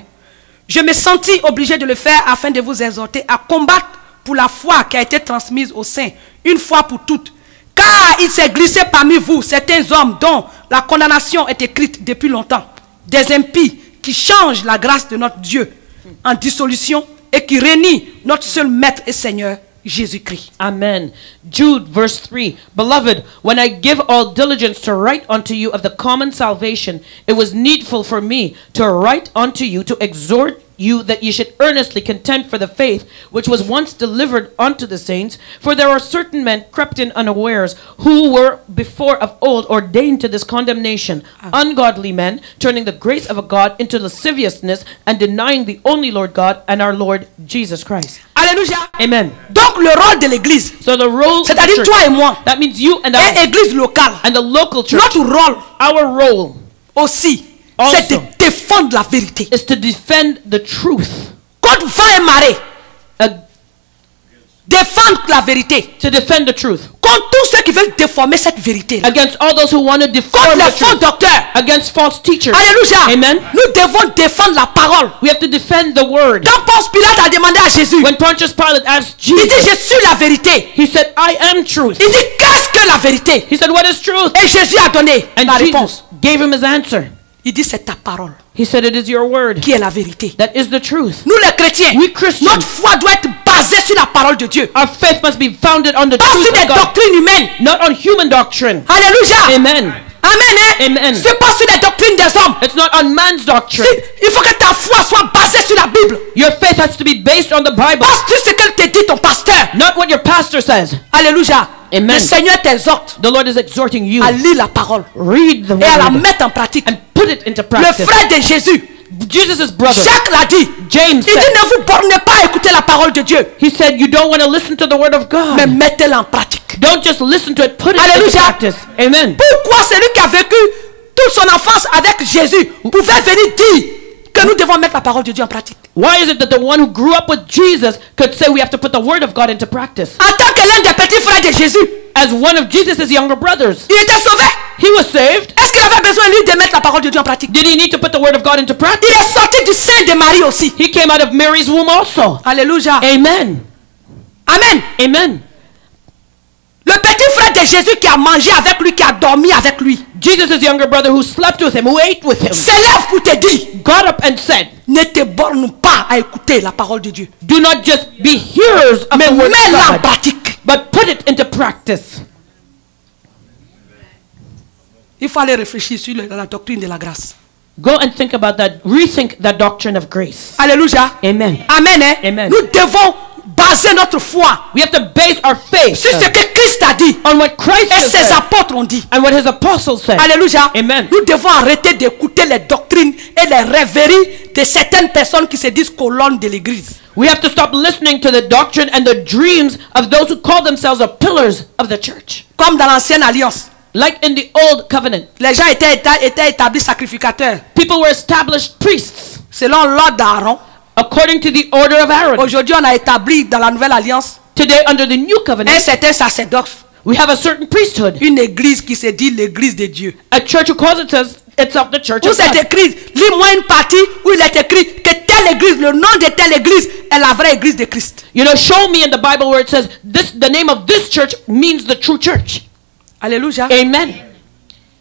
je me sentis obligé de le faire afin de vous exhorter à combattre pour la foi qui a été transmise aux saints, une fois pour toutes. Car il s'est glissé parmi vous certains hommes dont la condamnation est écrite depuis longtemps, des impies qui changent la grâce de notre Dieu en dissolution et qui renient notre seul Maître et Seigneur, Jésus-Christ. Amen. Jude verse 3. Beloved, when I give all diligence to write unto you of the common salvation, it was needful for me to write unto you to exhort you that ye should earnestly contend for the faith which was once delivered unto the saints. For there are certain men crept in unawares, who were before of old ordained to this condemnation, ungodly men, turning the grace of a God into lasciviousness, and denying the only Lord God and our Lord Jesus Christ. Alléluia. Amen. Donc le rôle de l'église, So the role of the c'est-à-dire church, toi et moi, that means you and et I, église locale, and the local church, notre rôle our role aussi, Also. c'est de défendre la vérité. is to defend the truth Contre vent et marée, défendre la vérité. to defend the truth. Contre tous ceux qui veulent déformer cette vérité. Against all those who want to Contre deform les the faux truth. docteurs. Against false teachers. Alléluia. Amen. Nous devons défendre la parole. We have to defend the word. Quand Ponce Pilate a demandé à Jésus, When Pontius Pilate asked il dit, Jesus, je suis la vérité. he said, I am truth. Il dit, qu'est-ce que la vérité? He said, what is truth? Et Jésus a donné And la réponse. Jesus gave him his answer. Il dit, c'est ta parole He said, it is your word. qui est la vérité. That is the truth. Nous les chrétiens, We Christians, notre foi doit être basée sur la parole de Dieu. our faith must be founded on the Pas truth sur des of God, doctrines humaines. not on human doctrine. Alléluia. Amen. Amen. Hein? Amen. C'est pas sur les doctrines des hommes. It's not on man's doctrine. Il faut que ta foi soit basée sur la Bible. Your faith has to be based on the Bible, Pas sur ce que te dit ton pasteur. not what your pastor says. Alléluia. Amen. Le Seigneur t'exhorte The Lord is exhorting you. à lire la parole Read the et à la word mettre en pratique. and put it into Le practice. frère de Jésus, Jesus' brother, Jacques l'a dit. James Il dit, said, ne vous bornez pas à écouter la parole de Dieu, he said, you don't want to listen to the word of God. mais mettez-la en pratique. Don't just listen to it, put it into Alléluia. practice. Amen. Pourquoi celui qui a vécu toute son enfance avec Jésus pouvait venir dire que nous devons mettre la parole de Dieu en pratique? Why is it that the one who grew up with Jesus could say we have to put the word of God into practice? En tant que l'un des petits frères de Jésus, As one of Jesus' younger brothers, il était sauvé. he was saved. Est-ce qu'il avait besoin, lui, de mettre la parole de Dieu en pratique? Did he need to put the word of God into Il practice? est sorti du sein de Marie aussi. He came out of Mary's womb also. Alléluia. Amen. Amen. Amen. Le petit frère de Jésus qui a mangé avec lui, qui a dormi avec lui, Jesus' younger brother who slept with him, who ate with him, s'élève pour te dire, got up and said, ne te borne pas à écouter la parole de Dieu, do not just be hearers of mais the word mets-la en of God, pratique. but put it into practice. Il faut aller réfléchir sur la doctrine de la grâce. Go and think about that. Rethink that doctrine of grace. Alléluia. Amen. Amen. Hein? Amen. Nous devons baser notre foi We have to base our faith sur ce que Christ a dit on what Christ et has ses said apôtres ont dit. and what his apostles said. Alléluia. Amen. Nous devons arrêter d'écouter les doctrines et les rêveries de certaines personnes qui se disent colonnes de l'église. We have to stop listening to the doctrine and the dreams of those who call themselves the pillars of the church. Comme dans l'ancienne alliance, Like in the old covenant, les gens étaient établis sacrificateurs people were established priests selon l'ordre d'Aaron. according to the order of Aaron. Aujourd'hui, on a établi dans la nouvelle alliance Today, under the new un covenant, certain sacerdoce, we have a certain priesthood, une église qui se dit l'église de Dieu. a church who calls itself the church Où of c'est God. écrit, lis-moi une partie où il est écrit que telle église, le nom de telle église est la vraie église de Christ. You know, show me in the Bible where it says the name of this church means the true church. Alléluia. Amen.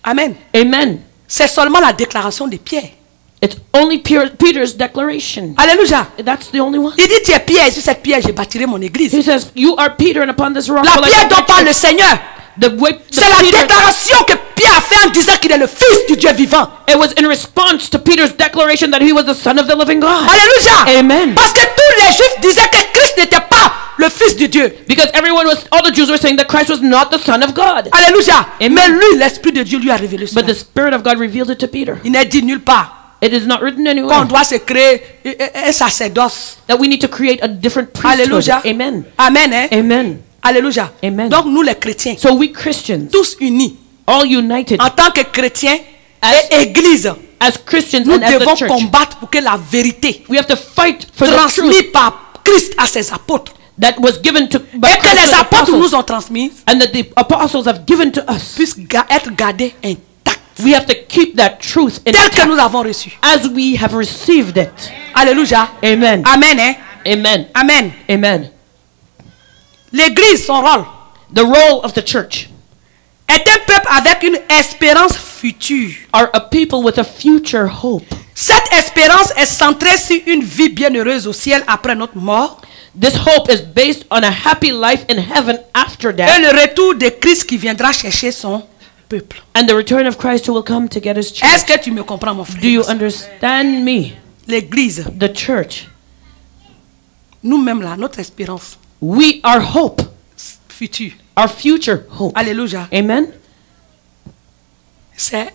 Amen. Amen. C'est seulement la déclaration de Pierre. It's only Peter's declaration. Alléluia. That's the only one. Il dit, tu es Pierre, et sur cette pierre, je bâtirai mon église. He says, you are Peter, and upon this rock La will I pierre build dont my parle le church." Seigneur, c'est la Peter, déclaration que Pierre a fait en disant qu'il est le fils du Dieu vivant. it was in response to Peter's declaration that he was the son of the living God. Alléluia. Amen. Parce que tous les Juifs disaient que Christ n'était pas le fils de Dieu. Because all the Jews were saying that Christ was not the son of God. Alléluia. Amen. Mais lui, l'Esprit de Dieu lui a révélé cela. But the Spirit of God revealed it to Peter. Il n'est dit nulle part It is not written qu'on anywhere doit se créer un sacerdoce. that we need to create a different priesthood. Alléluia. Amen. Amen. Hein? Amen. Alléluia. Amen. Donc nous les chrétiens, So we Christians, tous unis, all united en tant que chrétiens As- et église, as Christians nous and as devons the church, combattre pour que la vérité we have to fight for the transmise truth par Christ à ses apôtres that was given to by et que Christ les to the apôtres apostles, nous ont transmises and that the apostles have given to us. puissent être gardés intacts We have to keep that truth tel que intact nous avons reçu. as we have received it. Alléluia. Amen. Amen. Hein? Amen. Amen. Amen. L'église, son rôle, The role of the church est un peuple avec une espérance future. are a people with a future hope. Cette espérance est centrée sur une vie bienheureuse au ciel après notre mort This hope is based on a happy life in heaven after et death, le retour de Christ qui viendra chercher son peuple. and the return of Christ who will come to get his church. Est-ce que tu me comprends, mon frère? Do you understand me? L'église, The church, nous-mêmes là, notre espérance we are hope, future. our future hope. Alléluia. Amen. C'est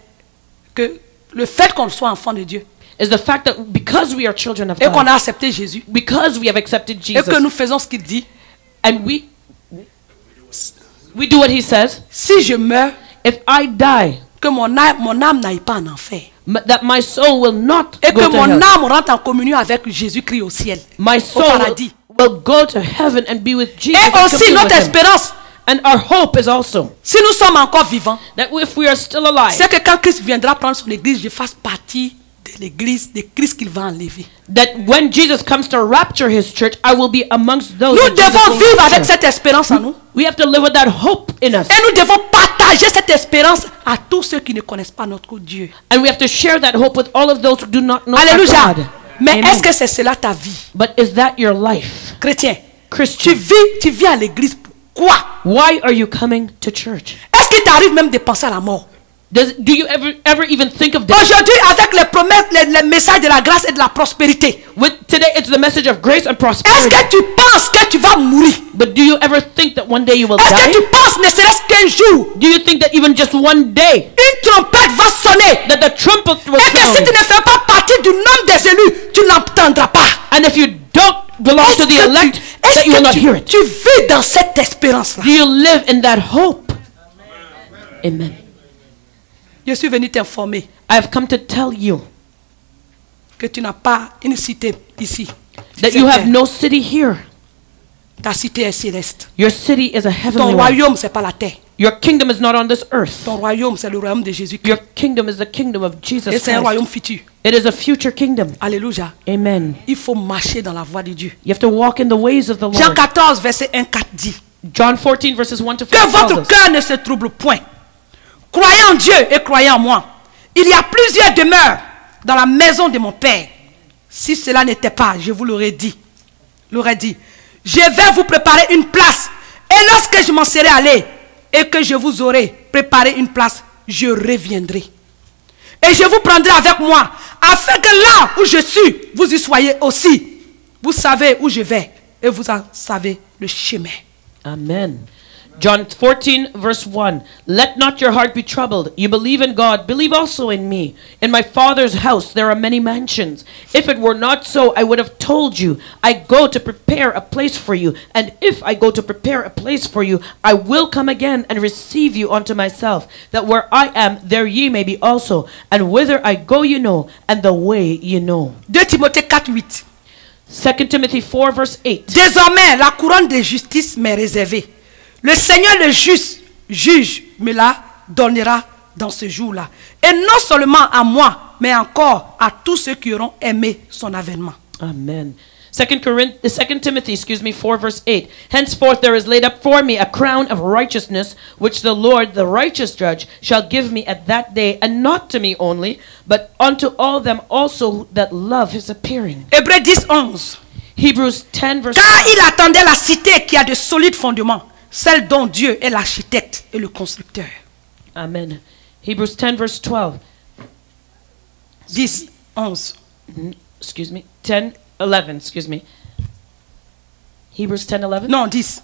que le fait qu'on soit enfant de Dieu Is the fact that because we are children of et qu'on God, a accepté Jésus because we have accepted et que Jesus, nous faisons ce qu'il dit, and we do what he says. si je meurs, If I die, que mon âme n'aille pas en enfer that my soul will not et go que to mon hell. âme rentre en communion avec Jésus-Christ au ciel, My au soul paradis. will go to heaven and be with Jesus. Et and aussi commune notre with him. espérance, And our hope is also si nous sommes encore vivants, that if we are still alive, c'est que quand Christ viendra prendre son église, je fasse partie de l'église de Christ qu'il va enlever. that when Jesus comes to rapture his church, I will be amongst those. Nous that Jesus devons will vivre rapture. avec cette espérance en nous. We have to live with that hope in us. Et nous devons partager cette espérance à tous ceux qui ne connaissent pas notre Dieu. And we have to share that hope with all of those who do not know our Alléluia. God. Mais Amen. est-ce que c'est cela ta vie? But is that your life? Chrétien, Christian, tu vis à l'église pourquoi? why are you coming to church? Est-ce qu'il t'arrive même de penser à la mort? Do you ever even think of death? Aujourd'hui, avec les promesses, les messages de la grâce et de la prospérité, Today it's the message of grace and est-ce prosperity. que tu penses que tu vas mourir? But do you ever think that one day you will Est-ce que die? tu penses, ne serait-ce qu'un jour, Do you think that even just one day une trompette va sonner that the trumpet will et que si sound? tu ne fais pas partie du nombre des élus, tu n'entendras pas? And if you don't belong to the elect, that you will not hear it. tu vis dans cette espérance-là? Do you live in that hope? Amen. Je suis venu t'informer I have come to tell you que tu n'as pas une cité ici. that you have no city here. Ta cité est céleste. Your city is a Ton heavenly one. royaume, c'est pas la terre. Your kingdom is not on this earth. Ton royaume, c'est le royaume de Jésus-Christ. Your kingdom is the kingdom of Jesus Et c'est un Christ. royaume futur. It is a future kingdom. Alléluia. Amen. Il faut marcher dans la voie de Dieu. You have to walk in the ways of the Jean Lord. 14, verset 1-4 dit John 14 verses 1 to 4 que tells votre us cœur ne se trouble point. Croyez en Dieu et croyez en moi. Il y a plusieurs demeures dans la maison de mon Père. Si cela n'était pas, je vous l'aurais dit. Je vais vous préparer une place. Et lorsque je m'en serai allé et que je vous aurai préparé une place, je reviendrai. Et je vous prendrai avec moi, afin que là où je suis, vous y soyez aussi. Vous savez où je vais et vous en savez le chemin. Amen. John 14 verse 1. Let not your heart be troubled. You believe in God, believe also in me. In my Father's house there are many mansions. If it were not so, I would have told you. I go to prepare a place for you. And if I go to prepare a place for you, I will come again and receive you unto myself, that where I am, there ye may be also. And whither I go you know, and the way you know. 2 Timothée 4:8. 2 Timothy 4 verse 8. Désormais, la couronne de justice m'est réservée. Le Seigneur le juste juge me la donnera dans ce jour-là. Et non seulement à moi, mais encore à tous ceux qui auront aimé son avènement. Amen. 2 Timothy 4 verse 8. Henceforth there is laid up for me a crown of righteousness, which the Lord, the righteous judge, shall give me at that day, and not to me only, but unto all them also that love his appearing. Hébreux 10:11. Hebrews 10 verse Car 1. il attendait la cité qui a de solides fondements, celle dont Dieu est l'architecte et le constructeur. Amen. Hebrews 10 verse 12. 10:11. 10:11. Hebrews 10:11. Non, 10.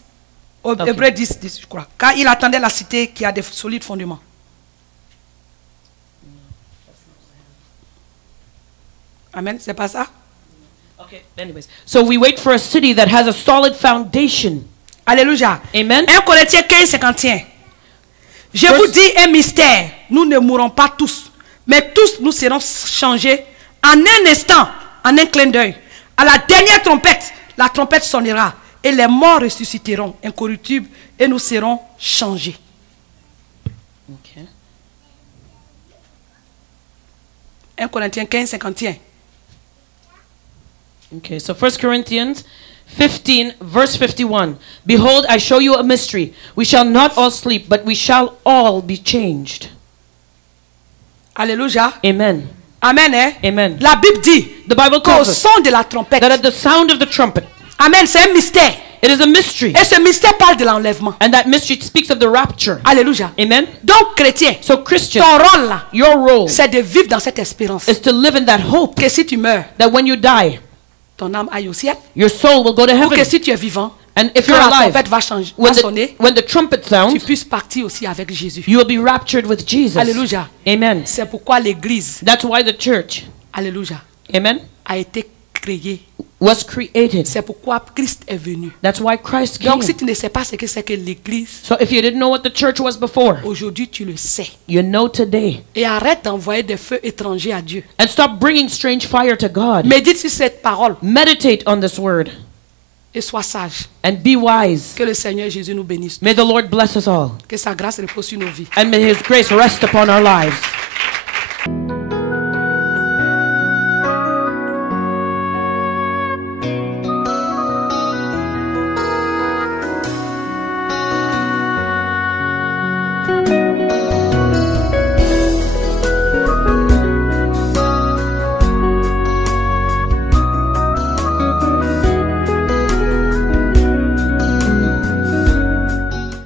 Okay. Hébreux 10, je crois. Car il attendait la cité qui a de solides fondements. Amen, c'est pas ça? Okay, anyways. So we wait for a city that has a solid foundation. Alléluia. Amen. 1 Corinthiens 15:51. Je vous dis un mystère. Nous ne mourrons pas tous, mais tous nous serons changés en un instant, en un clin d'œil. À la dernière trompette, la trompette sonnera et les morts ressusciteront incorruptibles et nous serons changés. Okay. 1 Corinthiens 15:51. Okay, so 1 Corinthians 15, verse 51. Behold, I show you a mystery. We shall not all sleep, but we shall all be changed. Alléluia. Amen. Amen. Hein? Amen. La Bible dit The Bible qu'au tells us son de la trompette. that at the sound of the trumpet, Amen. C'est un mystère. it is a mystery. Et ce mystère parle de l'enlèvement. And that mystery speaks of the rapture. Alléluia. Amen. Donc, chrétien, So Christian, ton rôle là, your role c'est de vivre dans cette espérance. is to live in that hope Que si tu meurs, that when you die, ton âme aille au ciel. your soul will go to Pour que heaven. si tu es vivant, And if quand you're la alive, trompette va sonner, when the trumpet tu sounds, puisses partir aussi avec Jésus. you will be raptured with Jesus. Alléluia. Amen. C'est pourquoi l'église, That's why the church, alléluia, amen, a été créée. was created. C'est pourquoi Christ est venu. That's why Christ came. Donc si tu ne sais pas ce que c'est que l'église, So if you didn't know what the church was before, aujourd'hui tu le sais. you know today. Et arrête d'envoyer des feux étrangers à Dieu. And stop bringing strange fire to God. Médite sur cette parole. Meditate on this word. et sois sage. and be wise. Que le Seigneur Jésus nous bénisse. May the Lord bless us all, Que sa grâce repose sur nos vies. and may His grace rest upon our lives.